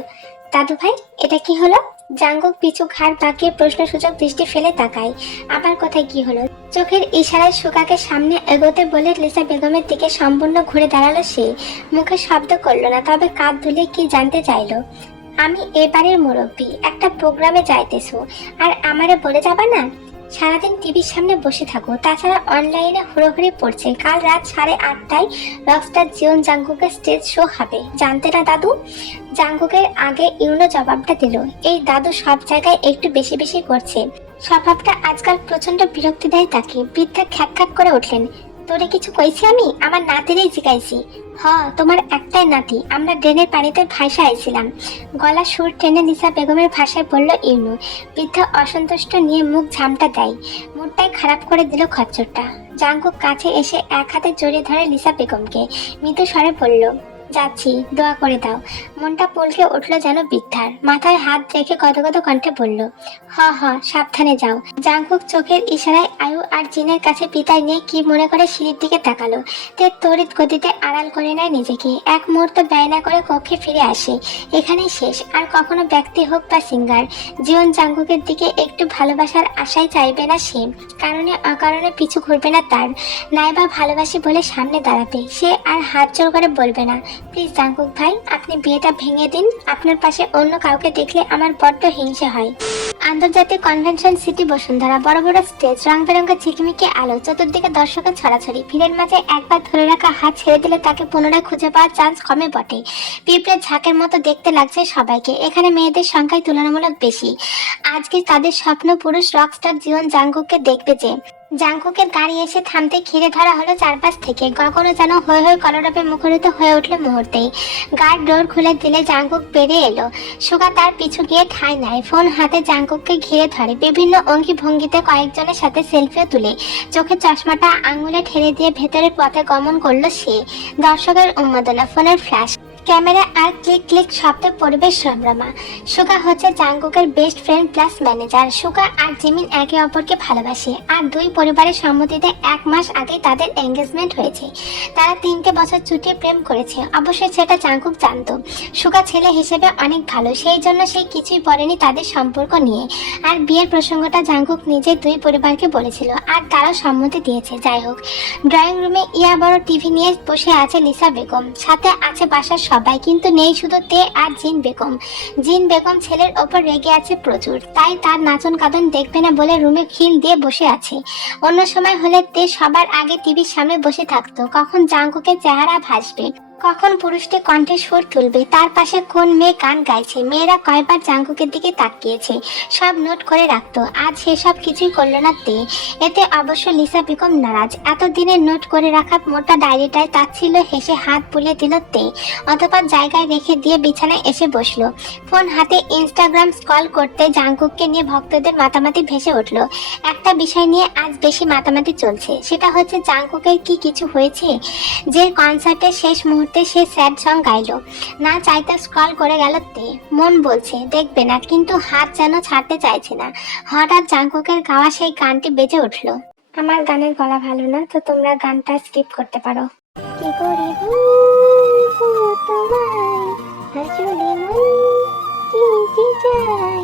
দাদু ভাই, এটা কি হলো? জাংকুক পিছু ঘাড় বাঁকিয়ে প্রশ্নসূচক দৃষ্টি ফেলে তাকায়। আবার কোথায় কি হলো? চোখের ইশারায় সুগাকে সামনে এগোতে বলে লিসা বেগমের দিকে সম্পূর্ণ ঘুরে দাঁড়ালো সে। মুখে শব্দ করলো না, তবে কাঁধ ধুলে কি জানতে চাইলো। আমি এবারের মুরব্বী, একটা প্রোগ্রামে যাইতেছো আর আমারে বলে যাবা না? সারাদিন টিভির সামনে বসে থাকো, তাছাড়া অনলাইনে হুড়োহুড়ি পড়ছে। কাল রাত 8:30টায় রকস্টার জীবন জাংকুকের স্টেজ শো হবে, জানতে না দাদু? জাংকুকের আগে ইউনো জবাবটা দিল। এই দাদু সব জায়গায় একটু বেশি বেশি করছে। স্বভাবটা আজকাল প্রচন্ড বিরক্তি দেয় তাকে। বৃদ্ধা খ্যাক খ্যাক করে উঠলেন। তোরে কিছু কইছি আমি? আমার নাতিরেই জিগাইছি। তোমার একটাই নাতি, আমরা ড্রেনের পানিতে ভাসা আইছিলাম। গলা সুর টেনে লিসা বেগমের ভাষায় বলল ইউনু। বৃদ্ধা অসন্তুষ্ট নিয়ে মুখ ঝামটা দেয়। মুডটাই খারাপ করে দিল খচ্চরটা। জাংকুক কাছে এসে এক হাতে জড়িয়ে ধরে লিসা বেগমকে। মৃদু স্বরে বলল, যাচ্ছি, দোয়া করে দাও। মনটা পলকে উঠলো যেন বৃদ্ধার। মাথায় হাত রেখে গদগদ কণ্ঠে বলল, সাবধানে যাও। জাংকুক চোখের ইশারায় আয়ু আর জিনের কাছে বিদায় নিয়ে কি মনে করে সিঁড়ির দিকে তাকালো। তে তড়িৎ গতিতে আড়াল করে নেয় নিজেকে। এক মুহূর্ত ব্যয় না করে কক্ষে ফিরে আসে। এখানেই শেষ। আর কখনো ব্যক্তি হোক বা সিঙ্গার, জীবন জাংকুকের দিকে একটু ভালোবাসার আশাই চাইবে না সে। কারণে অকারণে পিছু ঘুরবে না তার। নাইবা ভালোবাসি বলে সামনে দাঁড়াবে সে, আর হাত জোর করে বলবে না, প্লিজ জাংকুক ভাই, আপনি বিয়েটা ভেঙে দিন। আপনার পাশে অন্য কাউকে দেখলে আমার বড্ড হিংসে হয়। আন্তর্জাতিক কনভেনশন সিটি বসুন্ধরা, বড় বড় স্টেজ, রং বেরঙের ঝিকিমিকি আলো, চতুর্দিকে দর্শকের ছড়াছড়ি। ভিড়ের মাঝে একবার ধরে রাখা হাত ছেড়ে দিলে তাকে পুনরায় খুঁজে পাওয়ার চান্স কমে বটে। পিঁপড়ের ঝাঁকের মতো দেখতে লাগছে সবাইকে। এখানে মেয়েদের সংখ্যায় তুলনামূলক বেশি। আজকে তাদের স্বপ্ন পুরুষ রকস্টার জীবন জাংকুককে দেখবে যে। জাংকুকের গাড়ি এসে থামতে ঘিরে ধরা হলো চারপাশ থেকে। গগনও যেন হৈ হৈ কলরবে মুখরিত হয়ে উঠল মুহূর্তেই। গার্ড ডোর খুলে দিলে জাংকুক বেরিয়ে এলো। সুগা তার পিছু গিয়ে ঠাঁই নেয়। ফোন হাতে জাংকুককে ঘিরে ধরে। বিভিন্ন অঙ্গি ভঙ্গিতে কয়েকজনের সাথে সেলফিও তুলে। চোখের চশমাটা আঙুলে ঠেলে দিয়ে ভেতরের পথে গমন করলো সে। দর্শকের উন্মাদনা, ফোনের ফ্ল্যাশ, ক্যামেরা আর ক্লিক ক্লিক শব্দে পরিবেশ রমরমা। সুগা হচ্ছে জাংকুকের বেস্ট ফ্রেন্ড প্লাস ম্যানেজার। সুগা আর জিমিন একে অপরকে ভালোবাসে। আর দুই পরিবারের সম্মতিতে 1 মাস আগে তাদের এঙ্গেজমেন্ট হয়েছে। তারা 3টে বছর চুটিয়ে প্রেম করেছে। অবশ্যই সেটা জাংকুক জানতো। সুগা ছেলে হিসেবে অনেক ভালো, সেই জন্য সে কিছুই বলেনি তাদের সম্পর্ক নিয়ে। আর বিয়ের প্রসঙ্গটা জাংকুক নিজে দুই পরিবারকে বলেছিল, আর তারাও সম্মতি দিয়েছে। যাই হোক, ড্রয়িং রুমে ইয়া বড় টিভি নিয়ে বসে আছে লিসা বেগম। সাথে আছে বাসার সবাই, কিন্তু নেই শুধু তে আর জিন বেগম। জিন বেগম ছেলের ওপর রেগে আছে প্রচুর, তাই তার নাচন কাঁদন দেখবে না বলে রুমে খিল দিয়ে বসে আছে। অন্য সময় হলে তে সবার আগে টিভির সামনে বসে থাকতো, কখন জাঙ্কুকের চেহারা ভাসবে, কখন পুরুষটি কণ্ঠে সুর তুলবে, তার পাশে কোন মেয়ে গান গাইছে, মেয়েরা কয়বার জাঙ্কুকের দিকে তাকিয়েছে, সব নোট করে রাখতো। আজ সেসব কিছুই করলো না তে। এতে অবশ্য লিসা বেগম নারাজ। এতদিনের নোট করে রাখা মোটা ডায়েরিটায় তাচ্ছিল্য হেসে হাত বুলিয়ে দিল তে, অতঃপর জায়গায় রেখে দিয়ে বিছানায় এসে বসলো। ফোন হাতে ইনস্টাগ্রাম স্ক্রল করতে জাঙ্কুককে নিয়ে ভক্তদের মাতামাতি ভেসে উঠল। একটা বিষয় নিয়ে আজ বেশি মাতামাতি চলছে, সেটা হচ্ছে জাঙ্কুকের কি কিছু হয়েছে যে কনসার্টের শেষ মুহূর্তে সে স্যাড সং গাইলো। না চাইতে স্ক্রল করে গেল তে। মন বলছে দেখবে না, কিন্তু হাত যেন ছাড়তে চাইছে না। হঠাৎ জাঙ্কুকের গাওয়া সেই গানটি বেজে উঠল। আমার গানের গলা ভালো না, তো তোমরা গানটা স্কিপ করতে পারো। কি করে বলবো তোমায়, আসলে মন কি যে চাই,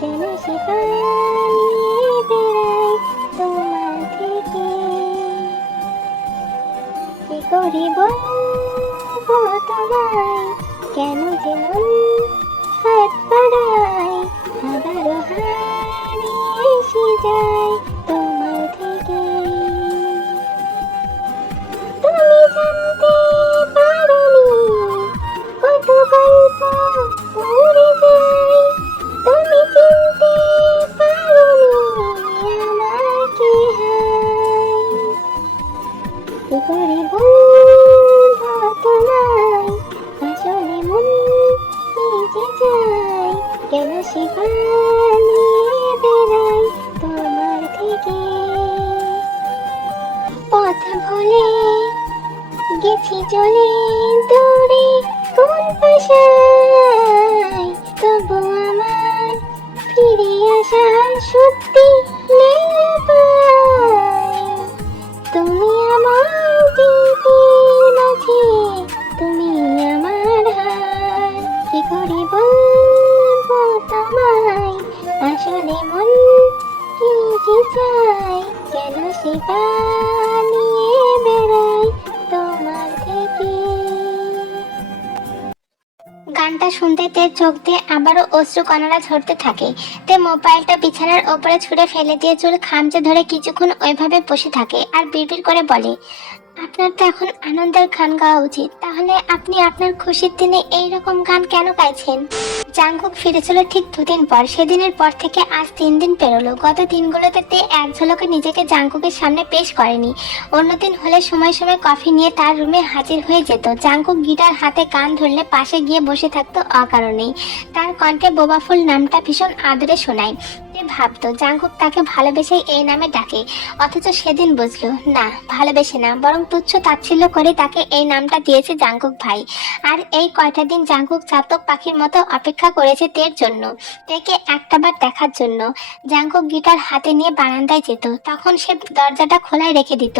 কেন সে পালিয়ে বেড়াই তোমার থেকে। কি করে বলবো তোমায়, কেন যে মন হাত বাড়াই, আবারও হারিয়ে এসে যায় তোমার থেকে। তুমি জানতে পারোনি কত গল্প উড়ে যায়, তুমি চিনতে পারোনি আমার কি হায়। কি করে বলবো তোমায়, আসলে মন কি যে চাই, কেন সে পালিয়ে বেড়াই তোমার থেকে। পথ ভুলে গেছি চলে দূরে কোন পাশায়, তবু আমার ফিরে আসার সত্যি নেই উপায়। তুমি আমার স্মৃতির মাঝে, তুমি আমার হার। কি করে বলবো তোমায়, আসলে মন কি যে চাই, কেন সে পালিয়ে বেড়াই তোমার থেকে। গানটা শুনতে তে চোখ দিয়ে আবারও অশ্রু কণারা ঝরতে থাকে। তে মোবাইলটা বিছানার ওপরে ছুঁড়ে ফেলে দিয়ে চুল খামচে ধরে কিছুক্ষণ ওইভাবে বসে থাকে আর বিড়বিড় করে বলে, আপনার তো এখন আনন্দের গান গাওয়া উচিত, তাহলে আপনি আপনার খুশির দিনে এইরকম গান কেন গাইছেন? জাঙ্কুক ফিরেছিল ঠিক 2 দিন পর। সেদিনের পর থেকে আজ 3 দিন পেরোলো। গত দিনগুলোতে তে এক ঝলকে নিজেকে জাঙ্কুকের সামনে পেশ করেনি। অন্যদিন হলে সময় সময় কফি নিয়ে তার রুমে হাজির হয়ে যেত। জাঙ্কুক গিটার হাতে গান ধরলে পাশে গিয়ে বসে থাকতো অকারণেই। তার কণ্ঠে বোবাফুল নামটা ভীষণ আদরে শোনায়। তে ভাবতো জাঙ্কুক তাকে ভালোবেসে এই নামে ডাকে, অথচ সেদিন বুঝলো না, ভালোবেসে না, বরং তুচ্ছ তাচ্ছিল্য করে তাকে এই নামটা দিয়েছে জাঙ্কুক ভাই। আর এই কয়টা দিন জাঙ্কুক চাতক পাখির মতো অপেক্ষা করেছে তের জন্য, তেকে একটাবার দেখার জন্য। জাঙ্কুক গিটার হাতে নিয়ে বারান্দায় যেত, তখন সে দরজাটা খোলাই রেখে দিত,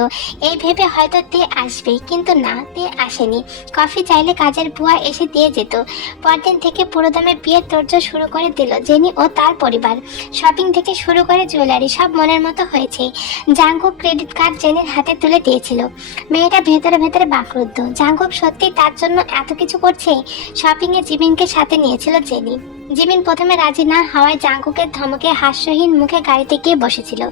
এই ভেবে হয়তো তে আসবে, কিন্তু না, তে আসেনি। কফি চাইলে কাজের বুয়া এসে দিয়ে যেত। পরদিন থেকে পুরোদমে বিয়ের তোড়জোড় শুরু করে দিল জেনি ও তার পরিবার। শপিং থেকে শুরু করে জুয়েলারি সব মনের মতো হয়েছে। জাঙ্কুক ক্রেডিট কার্ড জেনির হাতে তুলে দিয়েছিল। মেয়েটা ভেতরে ভেতরে বাকরুদ্ধ, জাঙ্কুক সত্যি তার জন্য এত কিছু করছে। শপিং এ জিমিনকে সাথে নিয়েছিল জেনি। জিমিন প্রথমে রাজি না হওয়ায় জাঙ্কুকের ধমকে হাস্যহীন মুখে গাড়িতে গিয়ে বসেছিল।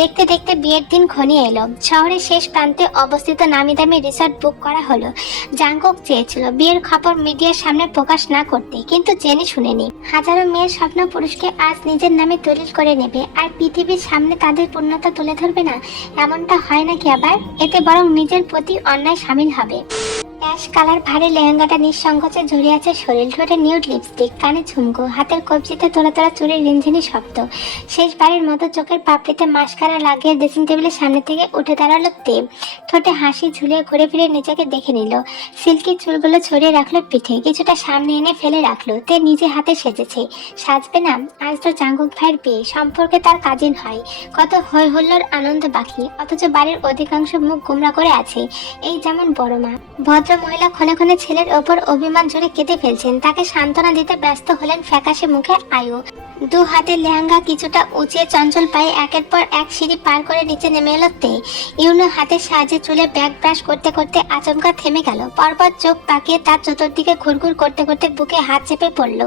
দেখতে দেখতে বিয়ের দিন ঘনিয়ে এলো। শহরের শেষ প্রান্তে অবস্থিত নামি দামি রিসর্ট বুক করা হলো। জাঙ্কুক চেয়েছিল বিয়ের খবর মিডিয়ার সামনে প্রকাশ না করতে, কিন্তু জেনি শুনেনি। হাজারো মেয়ের স্বপ্ন পুরুষকে আজ নিজের নামে দলিল করে নেবে, আর পৃথিবীর সামনে তাদের পূর্ণতা তুলে ধরবে না, এমনটা হয় নাকি আবার? এতে বরং নিজের প্রতি অন্যায় সামিল হবে। অ্যাশ কালার ভারী লেহেঙ্গাটা নিঃসংকোচে ঝরিয়ে আছে শরীর, ঠোঁটে নিউড লিপস্টিক, কানে ঝুমকো, হাতের কবজিতে তোলা তোলা চুরির রিনঝিনি শব্দ। শেষবারের মতো চোখের পাপড়িতে মাস্কারা লাগিয়ে ড্রেসিং টেবিলের সামনে থেকে উঠে দাঁড়ালো তে। ঠোঁটে হাসি ঝুলিয়ে ঘুরে ফিরে নিজেকে দেখে নিল। সিল্কি চুলগুলো ছড়িয়ে রাখলো পিঠে, কিছুটা সামনে এনে ফেলে রাখলো। তে নিজে হাতে সেজেছে, সাজবে না? আজ তো জাঙ্কুক ভাইয়ের বিয়ে, সম্পর্কে তার কাজিন হয়, কত হই হুল্লোড় আনন্দ বাকি, অথচ বাড়ির অধিকাংশ মুখ গুমরা করে আছে। এই যেমন বড় মা, ভদ্র মহিলা ক্ষণে ক্ষণে ছেলের ওপর অভিমান জুড়ে কেঁদে ফেলছেন। তাকে সান্ত্বনা দিতে ব্যস্ত হলেন ফ্যাকাশে মুখে আয়ু। দু হাতে লেহেঙ্গা কিছুটা উঁচিয়ে চঞ্চল পায়ে একের পর এক সিঁড়ি পার করে নিচে নেমে এলো তে। ইউনো হাতের সাহায্যে চুলে ব্যাগ ব্রাশ করতে করতে আচমকা থেমে গেল। পরপর চোখ তাকিয়ে তার চতুর্দিকে ঘুরঘুর করতে করতে বুকে হাত চেপে পড়ল।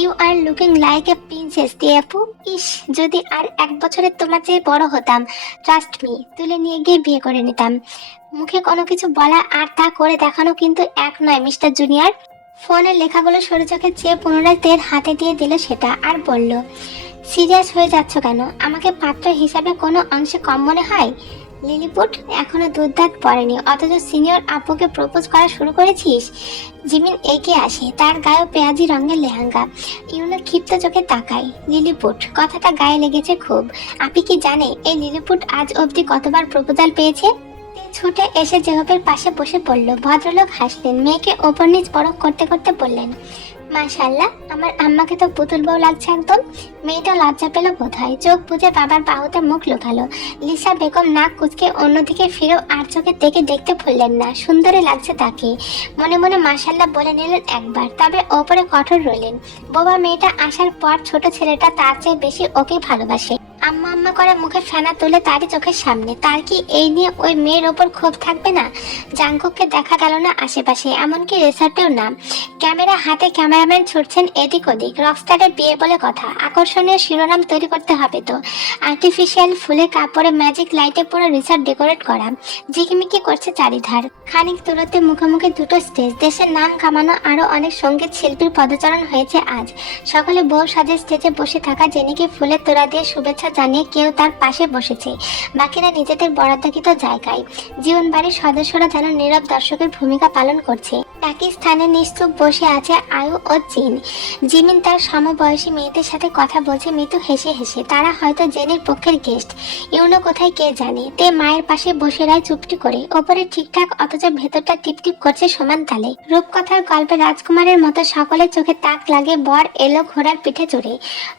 You are looking like a princess তে আপু। ইস, যদি আর 1 বছরের তোমার চেয়ে বড় হতাম, ট্রাস্ট মি, তুলে নিয়ে গিয়ে বিয়ে করে নিতাম। মুখে কোনো কিছু বলা আর তা করে দেখানো কিন্তু এক নয় মিস্টার জুনিয়র। ফোনের লেখাগুলো সরে চোখে চেয়ে পুনরায় তের হাতে দিয়ে দিল সেটা আর বলল, সিরিয়াস হয়ে যাচ্ছ কেন? আমাকে পাত্র হিসাবে কোনো অংশে কম মনে হয়? লিলিপুট, এখনো দুধ পড়েনি অথচ সিনিয়র আপুকে প্রপোজ করা শুরু করেছিস? জিমিন এগিয়ে আসে, তার গায়ে পেঁয়াজি রঙের লেহেঙ্গা। ইউনো ক্ষিপ্ত চোখে তাকায়। লিলিপুট, কথাটা গায়ে লেগেছে খুব। আপনি কি জানে এই লিলিপুট আজ অবধি কতবার প্রপোজাল পেয়েছে? ছুটে এসে জেহবের পাশে বসে পড়ল। ভদ্রলোক হাসলেন, মেয়েকে ওপর নিচ পরখ করতে করতে বললেন, মাশাআল্লাহ, আমার আম্মাকে তো পুতুল বউ লাগছে একদম। মেয়েটা লজ্জা পেল বোধহয়, চোখ বুজে বাবার বাহুতে মুখ লুকালো। লিসা বেগম নাক কুচকে অন্যদিকে ফিরেও আর চোখে দেখতে ভুললেন না। সুন্দরী লাগছে তাকে। মনে মনে মাশাআল্লাহ বলে নিলেন একবার, তবে ওপরে কঠোর রইলেন। বোবা মেয়েটা আসার পর ছোট ছেলেটা তার চেয়ে বেশি ওকে ভালোবাসে। আম্মা আম্মা করে মুখে ফেনা তুলে তারই চোখের সামনে। তার কি এই নিয়ে ওই মেয়ের ওপর ক্ষোভ থাকবে না? জাংকুককে দেখা গেল না আশেপাশে, এমনকি রিসর্টেও না। ক্যামেরা হাতে ক্যামেরাম্যান ছুটছেন এদিক ওদিক। রকস্টারের বিয়ে বলে কথা, আকর্ষণীয় শিরোনাম তৈরি করতে হবে তো। আর্টিফিশিয়াল ফুলে কাপড়ে ম্যাজিক লাইটে পুরো রিসর্ট ডেকোরেট করা। ঝিকিমিকি করছে চারিধার। খানিক দূরত্বে মুখোমুখি দুটো স্টেজ। দেশের নাম কামানো আরো অনেক সঙ্গীত শিল্পীর পদচারণ হয়েছে আজ। সকলে বউ সাজে স্টেজে বসে থাকা জেনিকে ফুলের তোড়া দিয়ে শুভেচ্ছা জানিয়ে কেউ তার পাশে বসেছে, বাকিরা নিজেদের বরাদ্দকৃত জায়গায়। জীবন বাড়ির সদস্যরা যেন নীরব দর্শকের ভূমিকা পালন করছে। একই স্থানে নিশ্চুপ বসে আছে আয়ু ও জিন। জিমিন তার সমবয়সী মেয়েদের সাথে কথা বলছে মৃদু হেসে হেসে। তারা হয়তো জেনের পক্ষের গেস্ট। ইউনো কোথায় কে জানে। তে মায়ের পাশে বসে রায় চুপটি করে। ওপরে ঠিকঠাক অথচ ভেতরটা টিপটিপ করছে সমান তালে। রূপকথার গল্পে রাজকুমারের মতো সকলের চোখে তাক লাগে। বর এলো ঘোড়ার পিঠে চড়ে।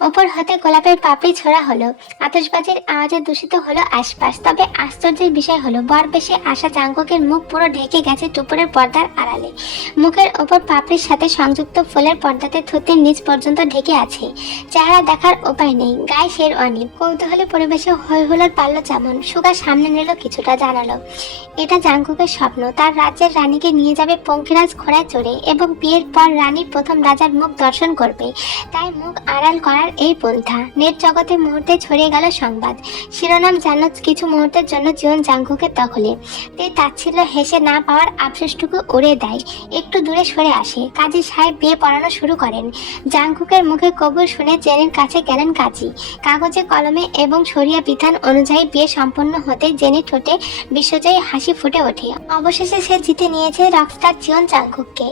ওপর হতে গোলাপের পাপড়ি ছোড়া হলো। আতশবাজির আওয়াজে দূষিত হলো আশপাশ। তবে আশ্চর্যের বিষয় হলো বর বেশে আসা জাঙ্কুকের মুখ পুরো ঢেকে গেছে টুপুরের পর্দার আড়ালে। মুখের ওপর পাপড়ির সাথে সংযুক্ত ফুলের পর্দাতে থুতির নিচ পর্যন্ত ঢেকে আছে। চেহারা দেখার উপায় নেই। গায়ে শেরওয়ানি। কৌতূহলী পরিবেশে হই হুল্লোড় পারল যেমন। সুগা সামনে নিল, কিছুটা জানালো এটা জাঙ্কুকের স্বপ্ন। তার রাজ্যের রানীকে নিয়ে যাবে পঙ্খিরাজ ঘোড়ায় চড়ে এবং বিয়ের পর রানী প্রথম রাজার মুখ দর্শন করবে। তাই মুখ আড়াল করার এই পন্থা। নেট জগতে মুহূর্তে ছড়িয়ে গেল সংবাদ। শিরোনাম যেন কিছু মুহূর্তের জন্য জীবন জাঙ্কুকের দখলে। তে তাচ্ছিল্য হেসে না পাওয়ার আফসোসটুকু উড়িয়ে দেয়। একটু দূরে সরে আসে। কাজী সাহেব বিয়ে পড়ানো শুরু করেন। জাঙ্কুকের মুখে কবুল শুনে জেনির কাছে গেলেন কাজী। কাগজে কলমে এবং শরিয়া বিধান অনুযায়ী বিয়ে সম্পন্ন হতে জেনির ঠোঁটে বিশ্বজয়ী হাসি ফুটে ওঠে। অবশেষে সে জিতে নিয়েছে রকস্টার জীবন জাঙ্কুককে।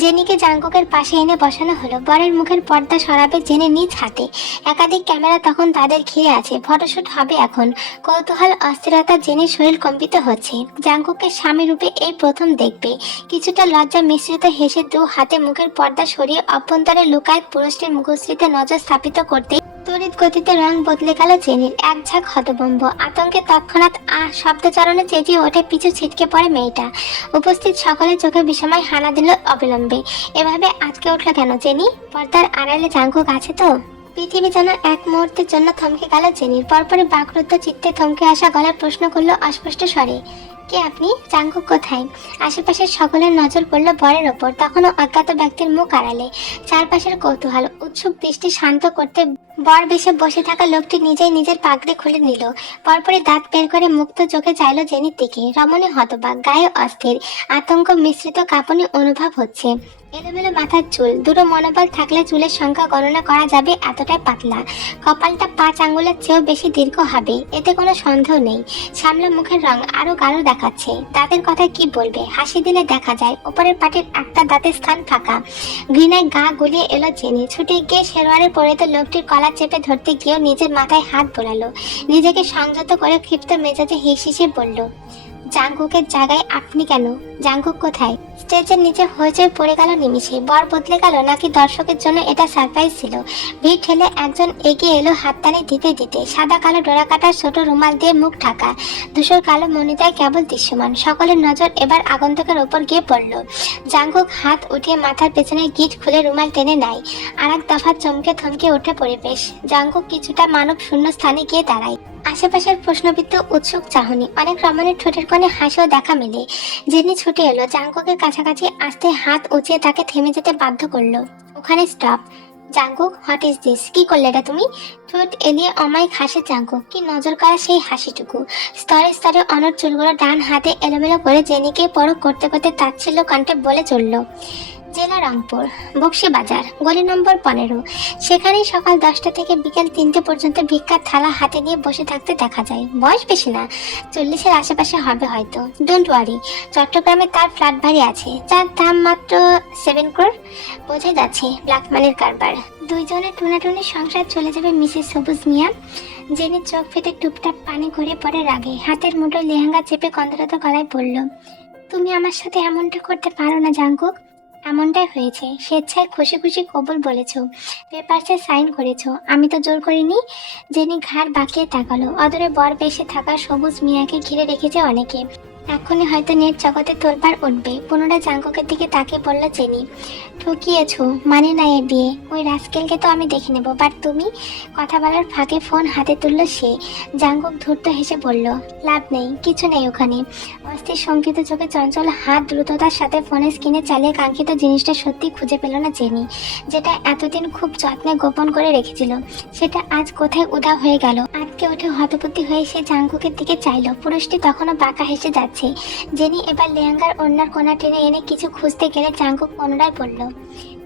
জেনিকে জাঙ্কুকের পাশে এনে বসানো হলো। বরের মুখের পর্দা সরাবে জেনে নিজ হাতে। একাধিক ক্যামেরা তখন তাদের ঘিরে আছে। ফটোশুট হবে এখন। কৌতূহল অস্থিরতা জেনির শরীর কম্পিত হচ্ছে। জাঙ্কুককে স্বামী রূপে এই প্রথম দেখবে। কিছুটা লজ্জা মিশ্রিত হেসে দু হাতে মুখের পর্দা সরিয়ে অভ্যন্তরে লুকায় পুরুষটির মুখশ্রীতে নজর স্থাপিত করতে তড়িৎ গতিতে রং বদলে গেল জেনির। এক ঝাঁক হতভম্ব। আতঙ্কে তৎক্ষণাৎ শব্দচরণে চেঁচিয়ে ওঠে, পিছু ছিটকে পড়ে মেয়েটা। উপস্থিত সকলের চোখে বিষময় হানা দিল অবিলম্বে। এভাবে আজকে উঠলো কেন জেনি? পর্দার আড়ালে জাঙ্কুক আছে তো? পৃথিবী যেন এক মুহূর্তের জন্য থমকে গেল জেনির। পরপরই বাকরুদ্ধ চিত্তে থমকে আসা গলায় প্রশ্ন করলো অস্পষ্ট স্বরে, কে আপনি? জাঙ্কুক কোথায়? আশেপাশের সকলের নজর পড়ল বরের ওপর। তখনও অজ্ঞাত ব্যক্তির মুখ আড়ালে। চারপাশের কৌতূহল উৎসুক দৃষ্টি শান্ত করতে বর বেশে বসে থাকা লোকটি নিজেই নিজের পাগড়ি খুলে নিল। পরপরই দাঁত বের করে মুক্ত চোখে চাইল জেনির দিকে। রমণী হতবাক, গায়ে অস্থির, আতঙ্ক মিশ্রিত কাঁপুনি অনুভব হচ্ছে। এলোমেলো মাথার চুল। দুটো মনোবল থাকলে চুলের সংখ্যা গণনা করা যাবে এতটাই পাতলা। কপালটা 5 আঙ্গুলের চেয়েও বেশি দীর্ঘ হবে, এতে কোনো সন্দেহ নেই। সামলা মুখের রং আরো গাঢ় দেখাচ্ছে। দাঁতের কথা কি বলবে? হাসি দিলে দেখা যায় উপরের পাটির একটা দাঁতের স্থান ফাঁকা। ঘৃণায় গা গুলিয়ে এলো জেনি। ছুটে গিয়ে শেরওয়ানি পরিত লোকটির কলার চেপে ধরতে গিয়েও নিজের মাথায় হাত বোলালো। নিজেকে সংযত করে ক্ষিপ্ত মেজাজে হিসিয়ে বলল, জাঙ্কুকের জায়গায় আপনি কেন? জাঙ্কুক কোথায়? স্টেজের নিচে হইচই পড়ে গেল নিমিষে। বর বদলে গেল নাকি দর্শকের জন্য এটা সারপ্রাইজ ছিল? ভিড় ঠেলে একজন এগিয়ে এলো হাততালি দিতে দিতে। সাদা কালো ডোরা কাটার ছোট রুমাল দিয়ে মুখ ঢাকা, ধূসর কালো মনিতায় কেবল দৃশ্যমান। সকলের নজর এবার আগন্তুকের ওপর গিয়ে পড়ল। জাঙ্কুক হাত উঠিয়ে মাথার পেছনে গিট খুলে রুমাল টেনে নেয়। আর এক দফা চমকে থমকে ওঠে পরিবেশ। জাঙ্কুক কিছুটা মানব শূন্য স্থানে গিয়ে দাঁড়ায়। আশেপাশের প্রশ্নবিদ্ধ উৎসুক চাহনি, অনেক রমণীর ঠোঁটের কোণে হাসিও দেখা মেলে। জেনি ছুটে এলো, জাঙ্কুকের কাছাকাছি আসতে হাত উঁচিয়ে তাকে থেমে যেতে বাধ্য করলো। ওখানে stop. Jungkook, what is this? কি করলে এটা তুমি? ঠোঁট এলিয়ে অমায়িক হাসে জাঙ্কুক। কি নজর কাড়া সেই হাসিটুকু! স্তরে স্তরে অনড় চুলগুলো ডান হাতে এলোমেলো করে জেনিকে পরখ করতে করতে তাচ্ছিল্য কণ্ঠে বলে চলল। জেলা রংপুর, বক্সিবাজার, গলি নম্বর 15। সেখানেই সকাল 10টা থেকে বিকেল 3টে পর্যন্ত ভিক্ষার থালা হাতে নিয়ে বসে থাকতে দেখা যায়। বয়স বেশি না, 40-এর আশেপাশে হবে হয়তো। ডোন্ট ওয়ারি, চট্টগ্রামে তার ফ্ল্যাট বাড়ি আছে, যার দাম মাত্র 7 crore। বোঝা যাচ্ছে ব্ল্যাক মানির কারবার। দুইজনের টুনাটুনি সংসার চলে যাবে মিসেস সবুজ মিয়া। জেনির চোখ ফেটে টুপটাপ পানি গড়িয়ে পড়ে রাগে। হাতের মুঠো লেহেঙ্গা চেপে কন্দরত গলায় বলল, তুমি আমার সাথে এমনটা করতে পারো না জাঙ্কুক। এমনটাই হয়েছে, স্বেচ্ছায় খুশি খুশি কবুল বলেছো, পেপারসে সাইন করেছো, আমি তো জোর করিনি। জেনি ঘাড় বাঁকিয়ে তাকালো। অদূরে বর বেশে থাকা সবুজ মিয়াকে ঘিরে রেখেছে অনেকে। এখনই হয়তো নেট জগতে তোলপাড় উঠবে। পুনরায় জাঙ্কুকের দিকে তাকিয়ে বলল জেনি, ঠকিয়েছো, মানে না এ বিয়ে। ওই রাস্কেলকে তো আমি দেখে নেবো, বাট তুমি? কথা বলার ফাঁকে ফোন হাতে তুলল সে। জাঙ্কুক ধূর্ত হেসে বলল, লাভ নেই, কিছু নেই ওখানে। অস্থির শঙ্কিত চোখে চঞ্চল হাত দ্রুততার সাথে ফোনের স্ক্রিনে চালিয়ে কাঙ্ক্ষিত জিনিসটা সত্যি খুঁজে পেল না জেনি। যেটা এতদিন খুব যত্নে গোপন করে রেখেছিল, সেটা আজ কোথায় উধাও হয়ে গেল। আটকে উঠে হতবুদ্ধি হয়ে সে জাঙ্কুকের দিকে চাইল। পুরুষটি তখনও বাঁকা হেসে যাচ্ছে। জেনি এবার লেহেঙ্গার ওড়নার কোণা টেনে এনে কিছু খুঁজতে গেলে জাঙ্কুক পুনরায় বলল,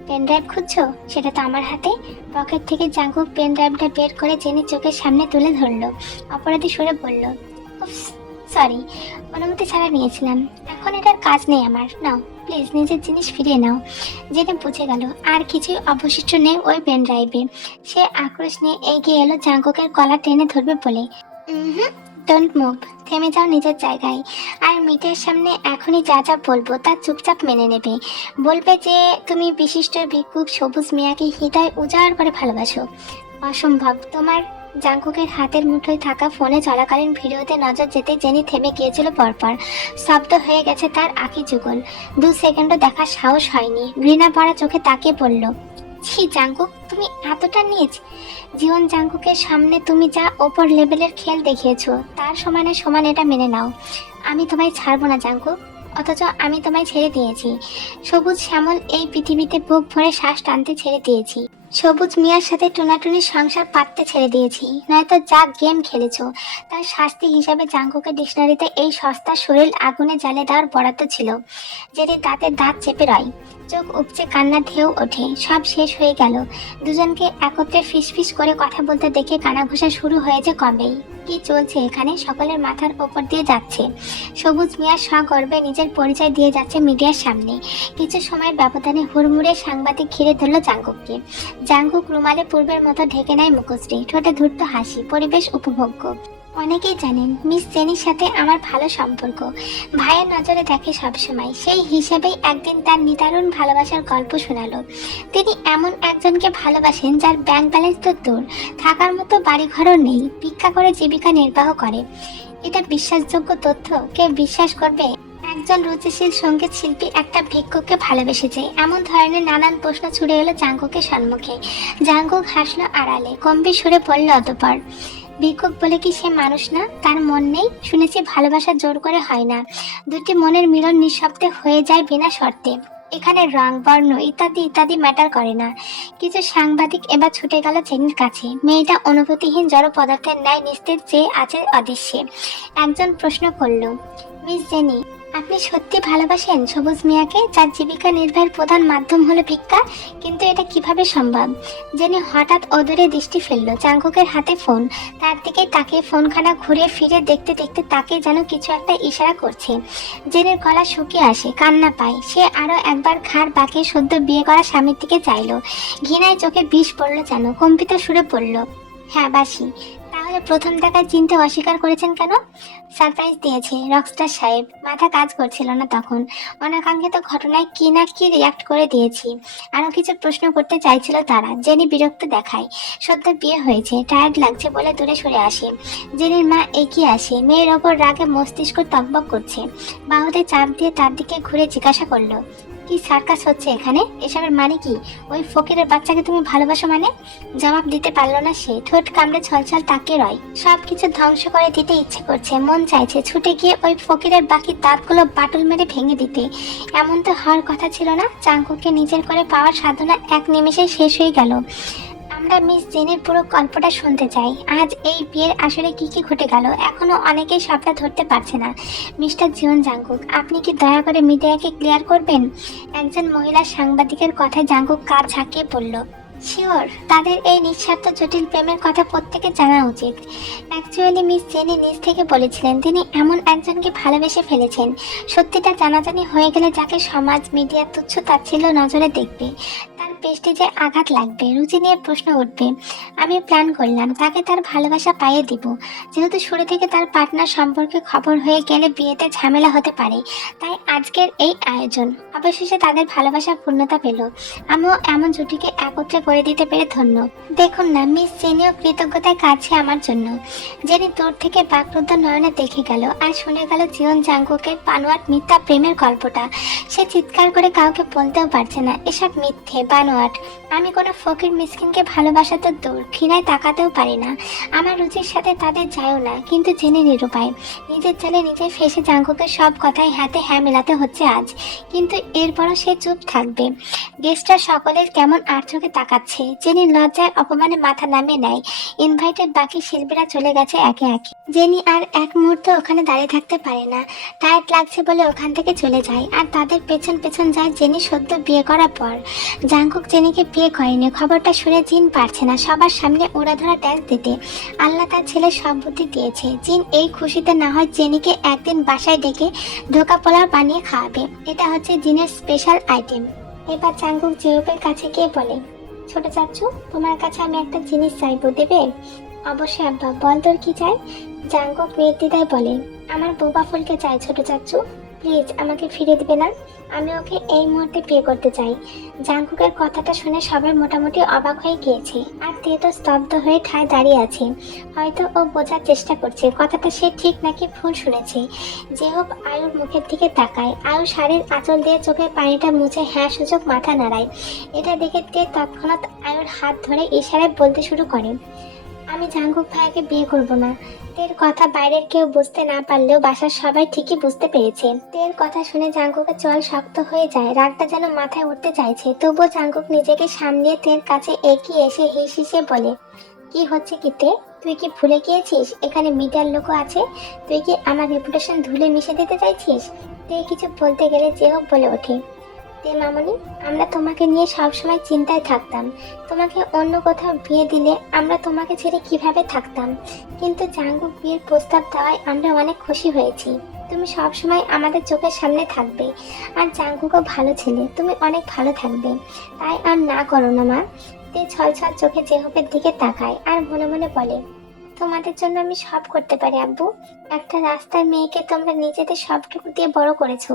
পেন ড্রাইভ খুঁজছো? সেটা তো আমার হাতে। পকেট থেকে জাঙ্কুক পেন ড্রাইভটা বের করে জেনির চোখের সামনে তুলে ধরল। অপরাধী সুরে বলল, উফস, সরি, অনুমতি ছাড়া নিয়েছিলাম। এখন এটার কাজ নেই আমার, নাও প্লিজ নিজের জিনিস ফিরিয়ে নাও। জেনে বুঝে গেল আর কিছুই অবশিষ্ট নেই ওই পেন ড্রাইভে। সে আক্রোশ নিয়ে এগিয়ে এলো জাঙ্কুকের গলা টেনে ধরবে বলে, ডোন্ট মুভ, থেমে যাও নিজের জায়গায়। আর মিটের সামনে এখনই যা যা বলবো তা চুপচাপ মেনে নেবে। বলবে যে তুমি বিশিষ্ট ভিক্ষুক সবুজ মিয়াকে হৃদয় উজাড় করে ভালোবাসো। অসম্ভব তোমার। জাঙ্কুকের হাতের মুঠোয় থাকা ফোনে চলাকালীন ভিডিওতে নজর যেতে জেনি থেমে গিয়েছিল পরপর। স্তব্ধ হয়ে গেছে তার আঁখি যুগল। 2 সেকেন্ডও দেখার সাহস হয়নি। ঘৃণা ভরা চোখে তাকিয়ে পড়ল, ছি জাঙ্কুক, তুমি এতটা নীচ? জীবন জাঙ্কুকের সামনে তুমি যা ওপর লেভেলের খেল দেখিয়েছো, তার সমানে সমান এটা মেনে নাও। আমি তোমায় ছাড়বো না জাঙ্কুক, অথচ আমি তোমায় ছেড়ে দিয়েছি। সবুজ শ্যামল এই পৃথিবীতে বুক ভরে শ্বাস টানতে ছেড়ে দিয়েছি। সবুজ মিয়ার সাথে টুনাটুনি সংসার পাততে ছেড়ে দিয়েছি। নয়তো যা গেম খেলেছো তার শাস্তি হিসাবে জাঙ্কুকের ডিকশনারিতে এই সস্তা শরীর আগুনে জ্বালে দেওয়ার বরাদ্দ ছিল। যেটি দাঁতে দাঁত চেপে রয়, চোখ উপচে কান্না ঢেউ ওঠে। সব শেষ হয়ে গেল। দুজনকে একত্রে ফিসফিস করে কথা বলতে দেখে কানাঘুষা শুরু হয়েছে কবেই। কি চলছে এখানে? সকলের মাথার ওপর দিয়ে যাচ্ছে। সবুজ মিয়া সগর্বে নিজের পরিচয় দিয়ে যাচ্ছে মিডিয়ার সামনে। কিছু সময়ের ব্যবধানে হুড়মুড়ে সাংবাদিক ঘিরে ধরল জাঙ্কুককে। জাঙ্কুক রুমালে পূর্বের মতো ঢেকে নেয় মুখশ্রী, ঠোঁটে ধূর্ত হাসি, পরিবেশ উপভোগ্য। অনেকেই জানেন মিস জেনির সাথে আমার ভালো সম্পর্ক। ভাইয়ের নজরে দেখে সবসময়। সেই হিসেবেই একদিন তার নিদারুণ ভালোবাসার গল্প শোনালো। তিনি এমন একজনকে ভালোবাসেন যার ব্যাংক ব্যালেন্স তো দূর, থাকার মতো বাড়িঘরও নেই, ভিক্ষা করে জীবিকা নির্বাহ করে। এটা বিশ্বাসযোগ্য তথ্য? কেউ বিশ্বাস করবে? একজন রুচিশীল সঙ্গীত শিল্পী একটা ভিক্ষুককে ভালোবেসেছে, এমন ধরনের নানান প্রশ্ন ছুড়ে এলো জাঙ্কুকের সম্মুখে। জাঙ্কুক হাসলো আড়ালে, গম্ভীর সুরে বলল অতঃপর, ভিক্ষুক বলে কি সে মানুষ না? তার মন নেই? শুনেছি ভালোবাসা জোর করে হয় না, দুটি মনের মিলন নিঃশব্দে হয়ে যায় বিনা শর্তে। এখানে রং, বর্ণ ইত্যাদি ইত্যাদি ম্যাটার করে না। কিছু সাংবাদিক এবার ছুটে গেল জেনির কাছে। মেয়েটা অনুভূতিহীন জড় পদার্থের ন্যায় নিস্তেজ চেয়ে আছে অদৃশ্যে। একজন প্রশ্ন করল, মিস জেনি, আপনি সত্যি ভালোবাসেন সবুজ মিয়াকে, যার জীবিকা নির্বাহের প্রধান মাধ্যম হলো ভিক্ষা? কিন্তু এটা কিভাবে সম্ভব? জেনি হঠাৎ অদূরে দৃষ্টি ফেললো। জাঙ্কুকের হাতে ফোন। তার দিকে তাকে ফোনখানা ঘুরে ফিরে দেখতে দেখতে তাকে যেন কিছু একটা ইশারা করছে। জেনির গলা শুকিয়ে আসে, কান্না পায়। সে আরো একবার ঘাড় বাঁকিয়ে সদ্য বিয়ে করা স্বামীর দিকে চাইলো। ঘৃণায় চোখে বিষ পড়লো যেন, কম্পিত সুরে পড়ল, হ্যাঁ বাসি। তাহলে প্রথম দেখায় চিনতে অস্বীকার করেছেন কেন? সারপ্রাইজ দিয়েছে রকস্টার সাহেব, মাথা কাজ করছিল না তখন। অনাকাঙ্ক্ষিত ঘটনায় কি না কি রিয়াক্ট করে দিয়েছি। আরো কিছু প্রশ্ন করতে চাইছিল তারা। জেনি বিরক্ত দেখায়, সদ্য বিয়ে হয়েছে, টায়ার্ড লাগছে বলে দূরে সরে আসে। জেনির মা এগিয়ে আসে, মেয়ের ওপর রাগে মস্তিষ্ক তকবক করছে। বাহুতে চাপ দিয়ে তার দিকে ঘুরে জিজ্ঞাসা করলো, কি সার্কাস হচ্ছে এখানে? এসবের মানে কি? ওই ফকিরের বাচ্চাকে তুমি ভালোবাসো মানে? জবাব দিতে পারলো না সে, ঠোঁট কামড়ে ছলছল তাকিয়ে রয়। সবকিছু ধ্বংস করে দিতে ইচ্ছে করছে, মন চাইছে ছুটে গিয়ে ওই ফকিরের বাকি দাঁতগুলো বাটুল মেরে ভেঙে দিতে। এমন তো হওয়ার কথা ছিল না। চাঙ্কুকে নিজের করে পাওয়ার সাধনা এক নিমেষে শেষ হয়ে গেল। আমরা মিস জেনের পুরো গল্পটা শুনতে চাই। আজ এই বিয়ের আসলে কি কি ঘটে গেল এখনো অনেকেই সবটা ধরতে পারছে না। মিস্টার জিওন জাঙ্কুক, আপনি কি দয়া করে মিডিয়াকে ক্লিয়ার করবেন? একজন মহিলা সাংবাদিকের কথায় জাঙ্কুক কাজ ঝাঁকিয়ে পড়ল। শিওর, তাদের এই নিঃস্বার্থ জটিল প্রেমের কথা প্রত্যেকের জানা উচিত। অ্যাকচুয়ালি মিস জেনি নিজ থেকে বলেছিলেন তিনি এমন একজনকে ভালোবেসে ফেলেছেন, সত্যিটা জানাজানি হয়ে গেলে যাকে সমাজ, মিডিয়া তুচ্ছ তাচ্ছিল্য নজরে দেখবে, তার প্রেস্টিজে আঘাত লাগবে, রুচি নিয়ে প্রশ্ন উঠবে। আমি প্ল্যান করলাম তাকে তার ভালোবাসা পাইয়ে দিব। যেহেতু শুরু থেকে তার পার্টনার সম্পর্কে খবর হয়ে গেলে বিয়েতে ঝামেলা হতে পারে, তাই আজকের এই আয়োজন। অবশেষে তাদের ভালোবাসা পূর্ণতা পেল। আমিও এমন জুটিকে একত্রে করে দিতে পেরে ধন্য। দেখুন না, মিস জেনিও কৃতজ্ঞতায় কাছে আমার জন্য। জেনি দূর থেকে বাকরুদ্ধ নয়নে দেখে গেল আর শুনে গেল জিওন জাঙ্কুকের বানোয়াট মিথ্যা প্রেমের গল্পটা। সে চিৎকার করে কাউকে বলতেও পারছে না, এসব মিথ্যে, বানোয়াট। আমি কোনো ফকির মিসকিনকে ভালোবাসা তো দূর, ঘৃণায় তাকাতেও পারি না। আমার রুচির সাথে তাদের যায়ও না। কিন্তু জেনে নিরুপায়, নিজের চালে নিজে ফেসে জাঙ্কুকের সব কথাই হাতে হ্যাঁ মেলাতে হচ্ছে আজ। কিন্তু এরপরও সে চুপ থাকবে? গেস্টরা সকলের কেমন আর চোখে তাকাচ্ছে। জেনি লজ্জায় অপমানে মাথা নামিয়ে নেয়। ইনভাইটেড বাকি শিল্পীরা চলে গেছে একে একে। জেনি আর এক মুহূর্ত ওখানে দাঁড়িয়ে থাকতে পারে না। টায়ার্ড লাগছে বলে ওখান থেকে চলে যায়। আর তাদের পেছন পেছন যায় জেনি সদ্য বিয়ে করার পর। জাঙ্কুক জেনিকে বিয়ে করেনি, খবরটা শুনে জিন পারছে না সবার সামনে উড়াধরা ড্যান্স দিতে। আল্লাহ তার ছেলে সব বুদ্ধি দিয়েছে। জিন এই খুশিতে না হয় জেনিকে একদিন বাসায় ডেকে ধোকা পোলাও বানিয়ে খাওয়াবে। এটা হচ্ছে জিনের স্পেশাল আইটেম। এবার জাঙ্কুক জিওপের কাছে গিয়ে বলে, ছোট চাচু, তোমার কাছে আমি একটা জিনিস চাইবো, দেবে? অবশ্যই আব্বা, বল তোর কি চাই? জাঙ্কুক নির্দ্বিধায় বলে, আমার বোবা ফুলকে চাই ছোট চাচু, প্লিজ আমাকে ফিরে দিবে না? আমি ওকে এই মুহূর্তে বিয়ে করতে চাই। জাঙ্কুকের কথাটা শুনে সবাই মোটামুটি অবাক হয়ে গিয়েছে। আর তে তো স্তব্ধ হয়ে ঠায় দাঁড়িয়ে আছে। হয়তো ও বোঝার চেষ্টা করছে কথাটা সে ঠিক নাকি ভুল শুনেছে। যে হোক আয়ুর মুখের দিকে তাকায়। আয়ু শাড়ির আঁচল দিয়ে চোখের পানিটা মুছে হ্যাঁ সূচক মাথা নাড়ায়। এটা দেখে তে তৎক্ষণাৎ আয়ুর হাত ধরে ইশারায় বলতে শুরু করে, আমি জাঙ্কুক ভাইয়াকে বিয়ে করব না। তের কথা বাইরের কেউ বুঝতে না পারলেও বাসার সবাই ঠিকই বুঝতে পেরেছে। তের কথা শুনে জাঙ্কুকের চল শক্ত হয়ে যায়, রাগটা যেন মাথায় উঠতে চাইছে। তবুও জাঙ্কুক নিজেকে সামলিয়ে তের কাছে এগিয়ে এসে হিস হিসে বলে, কি হচ্ছে কি তে? তুই কি ভুলে গিয়েছিস এখানে মিডিয়ার লোকও আছে? তুই কি আমার রেপুটেশন ধুলে মিশে দিতে চাইছিস? তে কিছু বলতে গেলে যে হোক বলে ওঠে, তে মামনি, আমরা তোমাকে নিয়ে সবসময় চিন্তায় থাকতাম। তোমাকে অন্য কোথাও বিয়ে দিলে আমরা তোমাকে ছেড়ে কিভাবে থাকতাম। কিন্তু জাঙ্কুক বিয়ের প্রস্তাব দেওয়ায় আমরা অনেক খুশি হয়েছি। তুমি সবসময় আমাদের চোখের সামনে থাকবে। আর জাঙ্কুকও ভালো ছেলে, তুমি অনেক ভালো থাকবে। তাই আর না করো না মা। তে ছলছল চোখে জেহবের দিকে তাকায় আর মনে মনে বলে, তোমাদের জন্য আমি সব করতে পারি আব্বু। একটা রাস্তার মেয়েকে তোমরা নিজেদের সবটুকু দিয়ে বড় করেছো।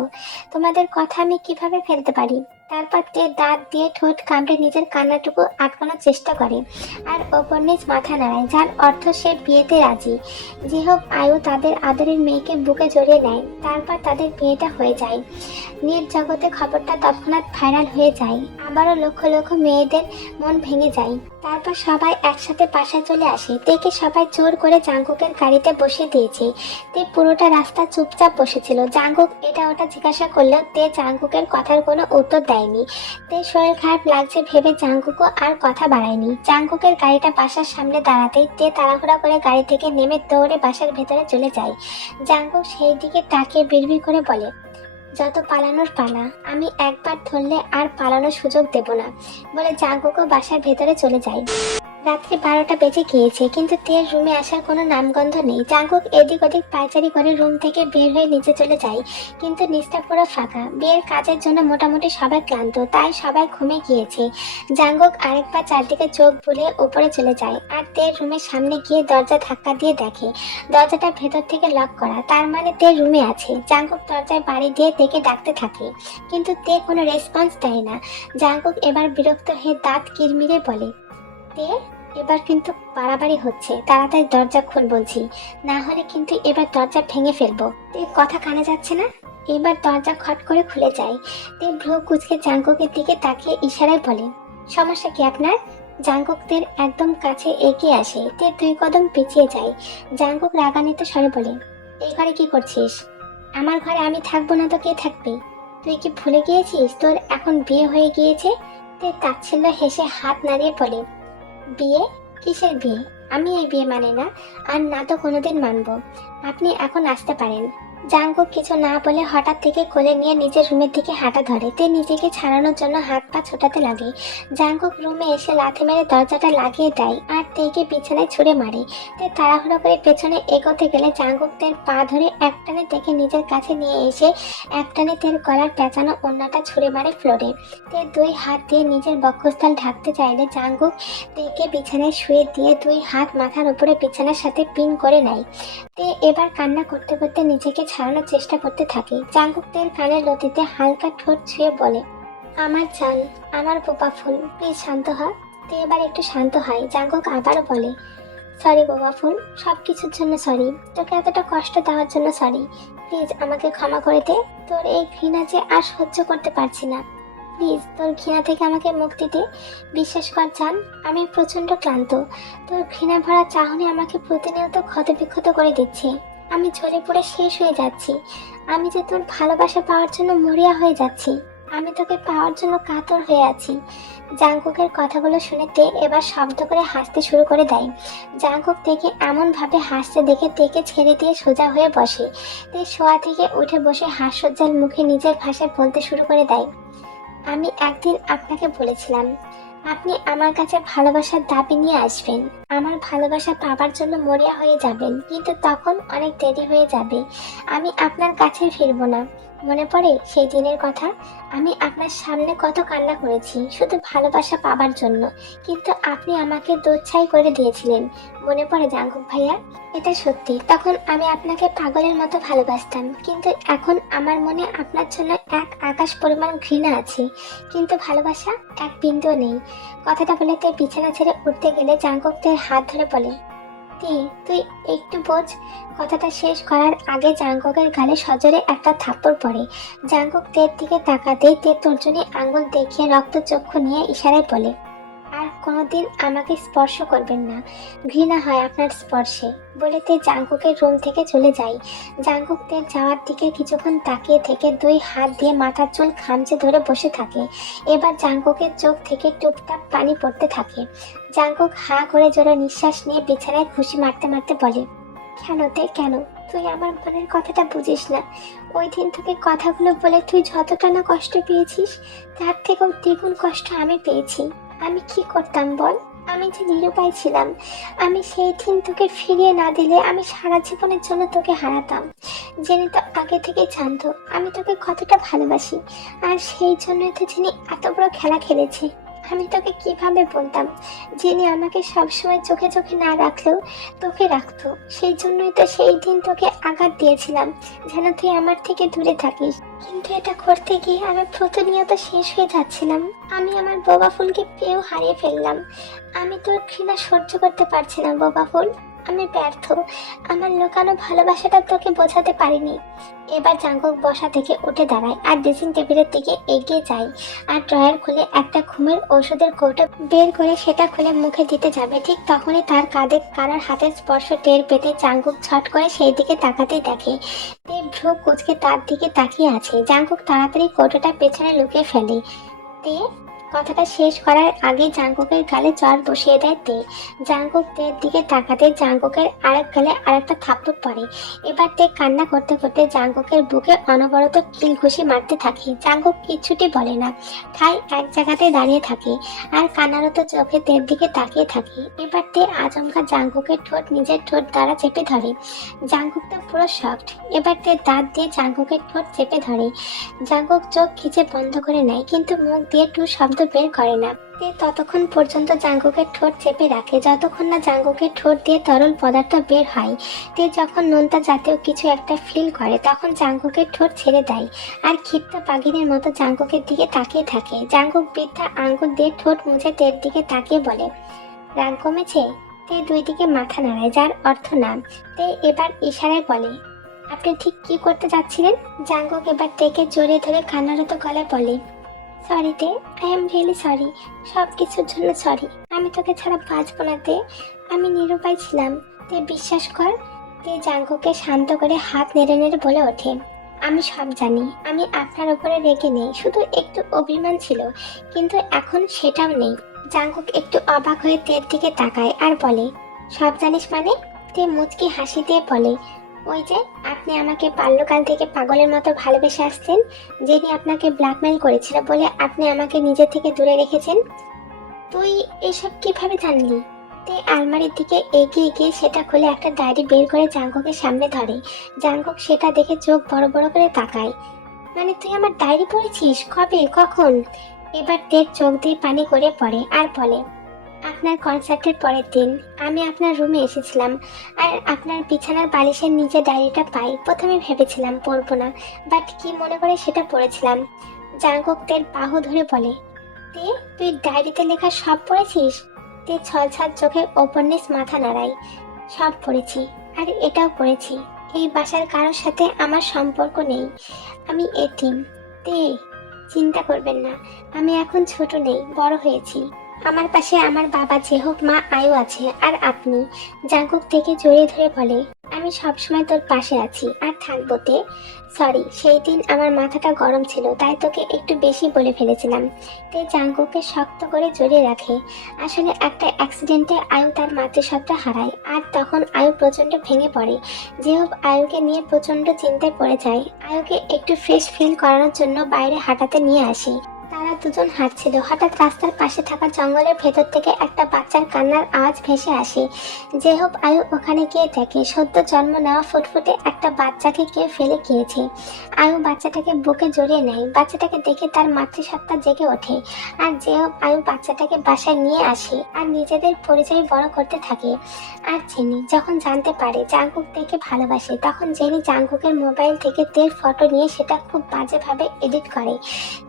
তোমাদের কথা আমি কিভাবে ফেলতে পারি? তারপর তে দাঁত দিয়ে ঠোঁট কামড়ে নিজের কান্নাটুকু আটকানোর চেষ্টা করে আর ওপর নিচ মাথা নাড়ায়, যার অর্থ সে বিয়েতে রাজি। যে হোক আয়ু তাদের আদরের মেয়েকে বুকে জড়িয়ে নেয়। তারপর তাদের বিয়েটা হয়ে যায়। নেট জগতে খবরটা তৎক্ষণাৎ ভাইরাল হয়ে যায়। আবারও লক্ষ লক্ষ মেয়েদের মন ভেঙে যায়। তারপর সবাই একসাথে বাসায় চলে আসে। তেকে সবাই জোর করে জাঙ্কুকের গাড়িতে বসিয়ে দিয়েছে। তে পুরোটা রাস্তা চুপচাপ বসেছিল। জাঙ্কুক এটা ওটা জিজ্ঞাসা করলেও তে জাঙ্কুকের কথার কোনো উত্তর দেয়নি। তে শরীর খারাপ লাগছে ভেবে জাঙ্কুকও আর কথা বাড়ায়নি। জাঙ্কুকের গাড়িটা বাসার সামনে দাঁড়াতেই তে তাড়াহুড়া করে গাড়ি থেকে নেমে দৌড়ে বাসার ভেতরে চলে যায়। জাঙ্কুক সেই দিকে তাকিয়ে বিড়বিড় করে বলে, যত পালানোর পালা, আমি একবার ধরলে আর পালানোর সুযোগ দেব না, বলে জাঙ্কুকও বাসার ভেতরে চলে যায়। রাত্রি 12টা বেজে গিয়েছে, কিন্তু তের রুমে আসার কোনো নামগন্ধ নেই। জাঙ্কুক এদিক ওদিক পায়চারি করে রুম থেকে বের হয়ে নিচে চলে যায়, কিন্তু নিচটা পুরো ফাঁকা। বিয়ের কাজের জন্য মোটামুটি সবাই ক্লান্ত, তাই সবাই ঘুমিয়ে গিয়েছে। জাঙ্কুক আরেকবার চারদিকে চোখ বুলিয়ে উপরে চলে যায় আর তের রুমের সামনে গিয়ে দরজা ধাক্কা দিয়ে দেখে দরজাটা ভেতর থেকে লক করা। তার মানে তে রুমে আছে। জাঙ্কুক দরজায় বাড়ি দিয়ে তেকে ডাকতে থাকে, কিন্তু তে কোনো রেসপন্স দেয় না। জাঙ্কুক এবার বিরক্ত হয়ে দাঁত কিরমিরে বলে, তে এবার কিন্তু বাড়াবাড়ি হচ্ছে, তাড়াতাড়ি দরজা খুল বলছি, না হলে কিন্তু এবার দরজা ভেঙে ফেলবো। তে কথা কানে যাচ্ছে না। এবার দরজা খট করে খুলে যায়। তে ভ্রু কুচকে জাঙ্কুকের দিকে তাকিয়ে ইশারায় বলে, সমস্যা কি আপনার? জাঙ্কুক তের একদম কাছে এগিয়ে আসে। তে 2 কদম পিছিয়ে যায়। জাঙ্কুক রাগান্বিত স্বরে বলে, এই ঘরে কি করছিস? আমার ঘরে আমি থাকবো না তো কে থাকবে? তুই কি ভুলে গিয়েছিস তোর এখন বিয়ে হয়ে গিয়েছে? তে তাচ্ছিল্য হেসে হাত নাড়িয়ে বলে, বিয়ে? কিসের বিয়ে? আমি এই বিয়ে মানে না, আর না তো কোনোদিন মানবো। আপনি এখন আসতে পারেন। জাঙ্কুক কিছু না বলে হঠাৎ থেকে কোলে নিয়ে নিজের রুমের দিকে হাঁটা ধরে। তে নিজেকে ছাড়ানোর জন্য হাত পা ছোটাতে লাগে। জাঙ্কুক রুমে এসে লাথি মেরে দরজাটা লাগিয়ে দেয় আর তেকে বিছানায় ছুঁড়ে মারে। তে তাড়াহুড়ো করে পেছনে এগোতে গেলে জাঙ্কুক তের পা ধরে একটানে তেকে নিজের কাছে নিয়ে এসে একটানে তের গলার পেঁচানো ওড়নাটা ছুঁড়ে মারে ফ্লোরে। তে 2 হাত দিয়ে নিজের বক্ষস্থল ঢাকতে চাইলে জাঙ্কুক তেকে বিছানায় শুয়ে দিয়ে 2 হাত মাথার উপরে বিছানার সাথে পিন করে নেয়। তে এবার কান্না করতে করতে নিজেকে ছাড়ানোর চেষ্টা করতে থাকে। জাঙ্কুক তের কানের লতিতে হালকা ঠোঁট ছুঁয়ে বলে, আমার জান, আমার বোবা ফুল, প্লিজ শান্ত হ। তে এবার একটু শান্ত হয়। জাঙ্কুক আবারও বলে, সরি বোবা ফুল, সব কিছুর জন্য সরি, তোকে এতটা কষ্ট দেওয়ার জন্য সরি। প্লিজ আমাকে ক্ষমা করে দে। তোর এই ঘৃণা যে আর সহ্য করতে পারছি না। প্লিজ তোর ঘৃণা থেকে আমাকে মুক্তি দে। বিশ্বাস কর জান, আমি প্রচন্ড ক্লান্ত। তোর ঘৃণা ভরা চাহনি আমাকে প্রতিনিয়ত ক্ষতবিক্ষত করে দিচ্ছে। আমি ঝরে পড়ে শেষ হয়ে যাচ্ছি। আমি যে তোর ভালোবাসা পাওয়ার জন্য মরিয়া হয়ে যাচ্ছি। আমি তোকে পাওয়ার জন্য কাতর হয়ে আছি। জাঙ্কুকের কথাগুলো শুনে তে এবার শব্দ করে হাসতে শুরু করে দেয়। জাঙ্কুক থেকে এমন ভাবে হাসতে দেখে তেকে ছেড়ে দিয়ে সোজা হয়ে বসে। তে শোয়া থেকে উঠে বসে হাস্যোজ্জ্বল মুখে নিজের ভাষায় বলতে শুরু করে দেয়, আমি একদিন আপনাকে বলেছিলাম আপনি আমার কাছে ভালোবাসার দাবি নিয়ে আসবেন, আমার ভালোবাসা পাবার জন্য মরিয়া হয়ে যাবেন, কিন্তু তখন অনেক দেরি হয়ে যাবে। আমি আপনার কাছে ফিরবো না। মনে পড়ে সেই দিনের কথা? আমি আপনার সামনে কত কান্না করেছি শুধু ভালোবাসা পাবার জন্য, কিন্তু আপনি আমাকে দোচ্ছাই করে দিয়েছিলেন। মনে পড়ে জাঙ্কুক ভাইয়া? এটা সত্যি, তখন আমি আপনাকে পাগলের মতো ভালোবাসতাম, কিন্তু এখন আমার মনে আপনার জন্য এক আকাশ পরিমাণ ঘৃণা আছে, কিন্তু ভালোবাসা এক বিন্দুও নেই। কথাটা বলে তে বিছানা ছেড়ে উঠতে গেলে জাঙ্কুক তের হাত ধরে বলে, তুই একটু বোঝ। কথাটা শেষ করার আগে জাঙ্কুকের গালে সজোরে একটা থাপ্পড় পড়ে। জাঙ্কুক তের দিকে তাকাতেই তে তর্জনী আঙ্গুল দেখিয়ে রক্তচক্ষু নিয়ে ইশারায় বলে, আর কোনোদিন আমাকে স্পর্শ করবেন না, ঘৃণা হয় আপনার স্পর্শে। বলে তে জাঙ্কুকের রুম থেকে চলে যায়। জাঙ্কুক তের যাওয়ার দিকে কিছুক্ষণ তাকিয়ে থেকে 2 হাত দিয়ে মাথার চুল খামচে ধরে বসে থাকে। এবার জাঙ্কুকের চোখ থেকে টুপটাপ পানি পড়তে থাকে। জাঙ্কুক হা করে জোরে নিঃশ্বাস নিয়ে বিছানায় খুশি মারতে মারতে বলে, কেন তে কেন? তুই আমার মনের কথাটা বুঝিস না। ওই দিন তোকে কথাগুলো বলে তুই যতটা না কষ্ট পেয়েছিস, তার থেকেও দ্বিগুণ কষ্ট আমি পেয়েছি। আমি কি করতাম বল? আমি যে নিরুপায় ছিলাম। আমি সেই দিন তোকে ফিরিয়ে না দিলে আমি সারা জীবনের জন্য তোকে হারাতাম। জেনে তো আগে থেকে জানতো আমি তোকে কতটা ভালোবাসি, আর সেই জন্যই তো যিনি এত বড় খেলা খেলেছে। আমি তোকে কিভাবে বলতাম, যিনি আমাকে সবসময় চোখে চোখে না রাখলেও তোকে রাখতো। সেই জন্যই তো সেই দিন তোকে আঘাত দিয়েছিলাম, যেন তুই আমার থেকে দূরে থাকিস। কিন্তু এটা করতে গিয়ে আমি প্রতিনিয়ত শেষ হয়ে যাচ্ছিলাম। আমি আমার বোবা ফুলকে পেয়েও হারিয়ে ফেললাম। আমি তোর ঘৃণা সহ্য করতে পারছি না বোবা ফুল। আমি ব্যর্থ। আমার লুকানো ভালোবাসাটা তোকে বোঝাতে পারিনি। এবার জাঙ্কুক বসা থেকে উঠে দাঁড়ায় আর ড্রেসিং টেবিলের দিকে এগিয়ে যায়, আর ড্রয়ার খুলে একটা ঘুমের ওষুধের কৌটো বের করে সেটা খুলে মুখে দিতে যাবে। ঠিক তখনই তার কাঁধে কারোর হাতের স্পর্শ টের পেতে জাঙ্কুক ছট করে সেই দিকে তাকাতেই দেখে তে ভ্রু কুঁচকে তার দিকে তাকিয়ে আছে। জাঙ্কুক তাড়াতাড়ি কৌটোটা পেছনে লুকিয়ে ফেলে। তে কথাটা শেষ করার আগে জাঙ্কুকের গালে চড় বসিয়ে দেয় তে। জাঙ্কুক তের দিকে তাকাতে জাঙ্কুকের আরেক গালে আরেকটা থাপ্পড় পড়ে। এবার তে কান্না করতে করতে জাঙ্কুকের বুকে অনবরত কিল ঘুষি মারতে থাকে। জাঙ্কুক কিচ্ছুটি বলে না, ঠাই এক জায়গাতে দাঁড়িয়ে থাকে আর কান্নারত চোখে তের দিকে তাকিয়ে থাকে। এবার তে আচমকা জাঙ্কুকের ঠোঁট নিজের ঠোঁট দ্বারা চেপে ধরে। জাঙ্কুক তো পুরো শকড। এবার তে দাঁত দিয়ে জাঙ্কুকের ঠোঁট চেপে ধরে। জাঙ্কুক চোখ খিচে বন্ধ করে নেয়, কিন্তু মুখ দিয়ে টু শব্দ বের করে না। তে ততক্ষণ পর্যন্ত জাঙ্কুকের ঠোঁট চেপে রাখে যতক্ষণ না জাঙ্কুকের ঠোঁট দিয়ে তরল পদার্থ বের হয়। তে যখন নোনতা জাতীয় কিছু একটা ফিল করে তখন জাঙ্কুকের ঠোঁট ছেড়ে দেয় আর ক্ষিপ্ত পাখিদের মতো জাঙ্কুকের দিকে তাকিয়ে থাকে। জাঙ্কুক বৃদ্ধা আঙ্গুল দিয়ে ঠোঁট মুছে তের দিকে তাকিয়ে বলে, রাগ কমেছে? তে দুই দিকে মাথা নাড়ায়, যার অর্থ না। তে এবার ইশারায় বলে, আপনি ঠিক কি করতে যাচ্ছিলেন? জাঙ্কুক এবার তেকে জড়িয়ে ধরে কান্নারত গলায় বলে, সরি তে, আই এম রিয়েলি সরি, সব কিছুর জন্য সরি। আমি তোকে ছাড়া বাঁচবো না তে, আমি নিরুপায় ছিলাম। তে বিশ্বাস কর। তে জাঙ্কুকে শান্ত করে হাত নেড়ে নেড়ে বলে ওঠে, আমি সব জানি। আমি আপনার উপরে রেগে নেই, শুধু একটু অভিমান ছিল, কিন্তু এখন সেটাও নেই। জাঙ্কুক একটু অবাক হয়ে তের দিকে তাকায় আর বলে, সব জানিস মানে? তে মুচকি হাসি দিয়ে বলে, ওই যে আপনি আমাকে বাল্যকাল থেকে পাগলের মতো ভালোবেসে আসছেন, যিনি আপনাকে ব্ল্যাকমেইল করেছিল বলে আপনি আমাকে নিজে থেকে দূরে রেখেছেন। তুই এসব কিভাবে জানলি? তে আলমারির দিকে এগিয়ে গিয়ে সেটা খুলে একটা ডায়েরি বের করে জাঙ্কুকের সামনে ধরে। জাঙ্কুক সেটা দেখে চোখ বড় বড় করে তাকায়। মানে তুই আমার ডায়েরি পড়েছিস? কবে, কখন? এবার তের চোখ দিয়ে পানি করে পড়ে আর বলে, আপনার কনসার্টের পরের দিন আমি আপনার রুমে এসেছিলাম আর আপনার বিছানার বালিশের নিচে ডায়েরিটা পাই। প্রথমে ভেবেছিলাম পড়বো না, বাট কি মনে করে সেটা পড়েছিলাম। জাঙ্কুক তের বাহু ধরে বলে, তে তুই ডায়েরিতে লেখা সব পড়েছিস? তে ছলছাল চোখে ওপরনিস মাথা নাড়াই। সব পড়েছি, আর এটাও পড়েছি। এই বাসার কারোর সাথে আমার সম্পর্ক নেই, আমি এতিম। তে চিন্তা করবেন না, আমি এখন ছোট নেই, বড় হয়েছি। আমার পাশে আমার বাবা যে হোক মা আয়ু আছে, আর আপনি। জাঙ্কুক থেকে জড়িয়ে ধরে বলে, আমি সবসময় তোর পাশে আছি আর থাকবো তে। সরি, সেই দিন আমার মাথাটা গরম ছিল, তাই তোকে একটু বেশি বলে ফেলেছিলাম। তে জাঙ্কুককে শক্ত করে জড়িয়ে রাখে। আসলে একটা অ্যাক্সিডেন্টে আয়ু তার মাতৃসত্তা হারায়, আর তখন আয়ু প্রচন্ড ভেঙে পড়ে। যে হোক আয়ুকে নিয়ে প্রচন্ড চিন্তায় পড়ে যায়। আয়ুকে একটু ফ্রেশ ফিল করানোর জন্য বাইরে হাঁটাতে নিয়ে আসে। তারা দুজন হাঁটছিল, হঠাৎ রাস্তার পাশে থাকা জঙ্গলের ভেতর থেকে একটা বাচ্চার কান্নার আওয়াজ ভেসে আসে। যে হোক আয়ু ওখানে গিয়ে দেখে সদ্য জন্ম নেওয়া ফুটফুটে একটা বাচ্চাকে কেউ ফেলে গিয়েছে। আয়ু বাচ্চাটাকে বুকে জড়িয়ে নেয়। বাচ্চাটাকে দেখে তার মাতৃসত্তা জেগে ওঠে। আর যে হোক আয়ু বাচ্চাটাকে বাসায় নিয়ে আসে আর নিজেদের পরিচয় বড় করতে থাকে। আর জেনি যখন জানতে পারে জাঙ্কুক তেকে ভালোবাসে, তখন জেনি জাঙ্কুকের মোবাইল থেকে তের ফটো নিয়ে সেটা খুব বাজেভাবে এডিট করে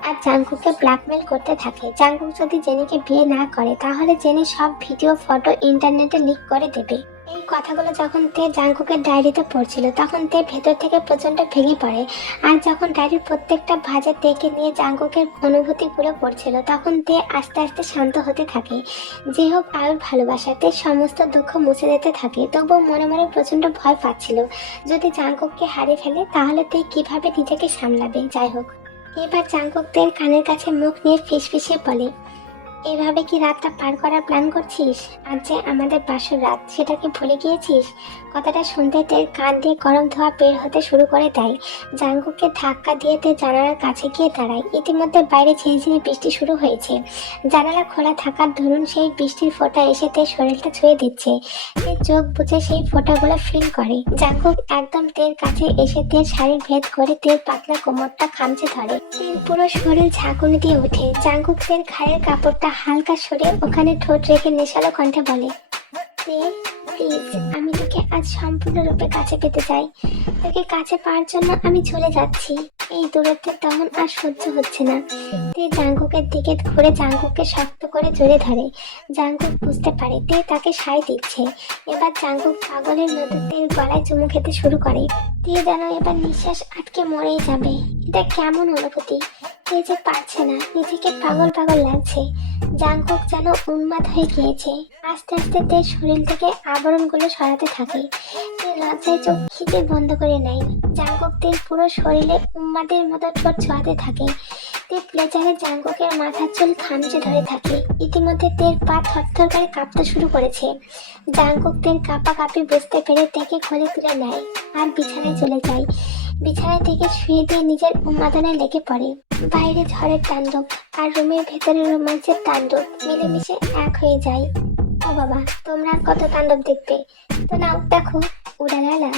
আর জাঙ্কুককে ব্ল্যাকমেল করতে থাকে। জাঙ্কুক যদি জেনিকে বিয়ে না করে তাহলে জেনি সব ভিডিও ফটো ইন্টারনেটে লিক করে দেবে। এই কথাগুলো যখন তে জাঙ্কুকের ডায়েরিতে পড়ছিল তখন তে ভেতর থেকে প্রচন্ড ভেঙে পড়ে। আর যখন ডায়েরির প্রত্যেকটা ভাজে তেকে নিয়ে জাঙ্কুকের অনুভূতিগুলো পড়ছিল তখন তে আস্তে আস্তে শান্ত হতে থাকে। যে হোক আয়ুর ভালোবাসাতে সমস্ত দুঃখ মুছে যেতে থাকে, তবুও মনে মনে প্রচন্ড ভয় পাচ্ছিল যদি জাঙ্কুককে হারিয়ে ফেলে তাহলে তে কিভাবে নিজেকে সামলাবে। যাই হোক, এবার জাঙ্কুকদের কানের কাছে মুখ নিয়ে ফিসফিসে বলে, এভাবে কি রাতটা পার করার প্ল্যান করছিস? আজ যে আমাদের বাসর রাত, সেটা কি ভুলে গিয়েছিস? কথাটা শুনতে তের কান দিয়ে গরম ধোয়া বের হতে শুরু করে দেয়। জাঙ্কুককে ধাক্কা দিয়ে তে জানালার কাছে গিয়ে দাঁড়ায়। ইতিমধ্যে বাইরে ঝিরিঝিরি বৃষ্টি শুরু হয়েছে। জানালা খোলা থাকার দরুন সেই বৃষ্টির ফোঁটা এসে তের শরীরটা ছুঁয়ে দিচ্ছে। তে চোখ বুঝে সেই ফোঁটাগুলো ফিল করে। জাঙ্কুক একদম তের কাছে এসে তের শাড়ি ভেদ করে তের পাতলা কোমরটা খামচে ধরে। তের পুরো শরীর ঝাঁকুনি দিয়ে ওঠে। জাঙ্কুক তের ঘায়ের কাপড়টা হালকা সরে ওখানে ঠোঁট রেখে নেশালো কণ্ঠে বলে, প্লিজ, আমি তোকে আজ সম্পূর্ণরূপে কাছে পেতে চাই। তোকে কাছে পাওয়ার জন্য আমি চলে যাচ্ছি। এই দূরত্বের দমন আর সহ্য হচ্ছে না। তে জাঙ্কুকের দিকে ঘুরে জাঙ্কুককে শক্ত করে জড়িয়ে ধরে। জাঙ্কুক বুঝতে পারে তে তাকে সায় দিচ্ছে। এবার জাঙ্কুক পাগলের মতো তের গলায় চুমু খেতে শুরু করে। তে যেন এবার নিঃশ্বাস আটকে মরেই যাবে। এটা কেমন অনুভূতি? তে যে পারছে না, নিজেকে পাগল পাগল লাগছে। জাঙ্কুক যেন উন্মাদ হয়ে গিয়েছে। আস্তে আস্তে তের শরীর থেকে আবরণগুলো সরাতে থাকে। তে লজ্জায় চোখ খিচে বন্ধ করে নেয়। জাঙ্কুক তের পুরো শরীরে উন্মাদের মতো ঠোঁট ছোঁয়াতে থাকে। তে প্লেজারে জাঙ্কুকের মাথার চুল খামচে ধরে থাকে। ইতিমধ্যে তের পা থরথর করে কাঁপতে শুরু করেছে। জাঙ্কুক তের কাঁপাকাঁপি বুঝতে পেরে তেকে কোলে তুলে নেয় আর বিছানায় চলে যায়। বিছানায় থেকে শুয়ে দিয়ে নিজের উন্মাদনায় লেগে পড়ে। বাইরে ঝড়ের তাণ্ডব আর রুমের ভেতরে রোমাঞ্চের তাণ্ডব মিলেমিশে এক হয়ে যায়। ও বাবা, তোমরা আর কত তাণ্ডব দেখবে? তো নাও দেখো, উড়ালালা।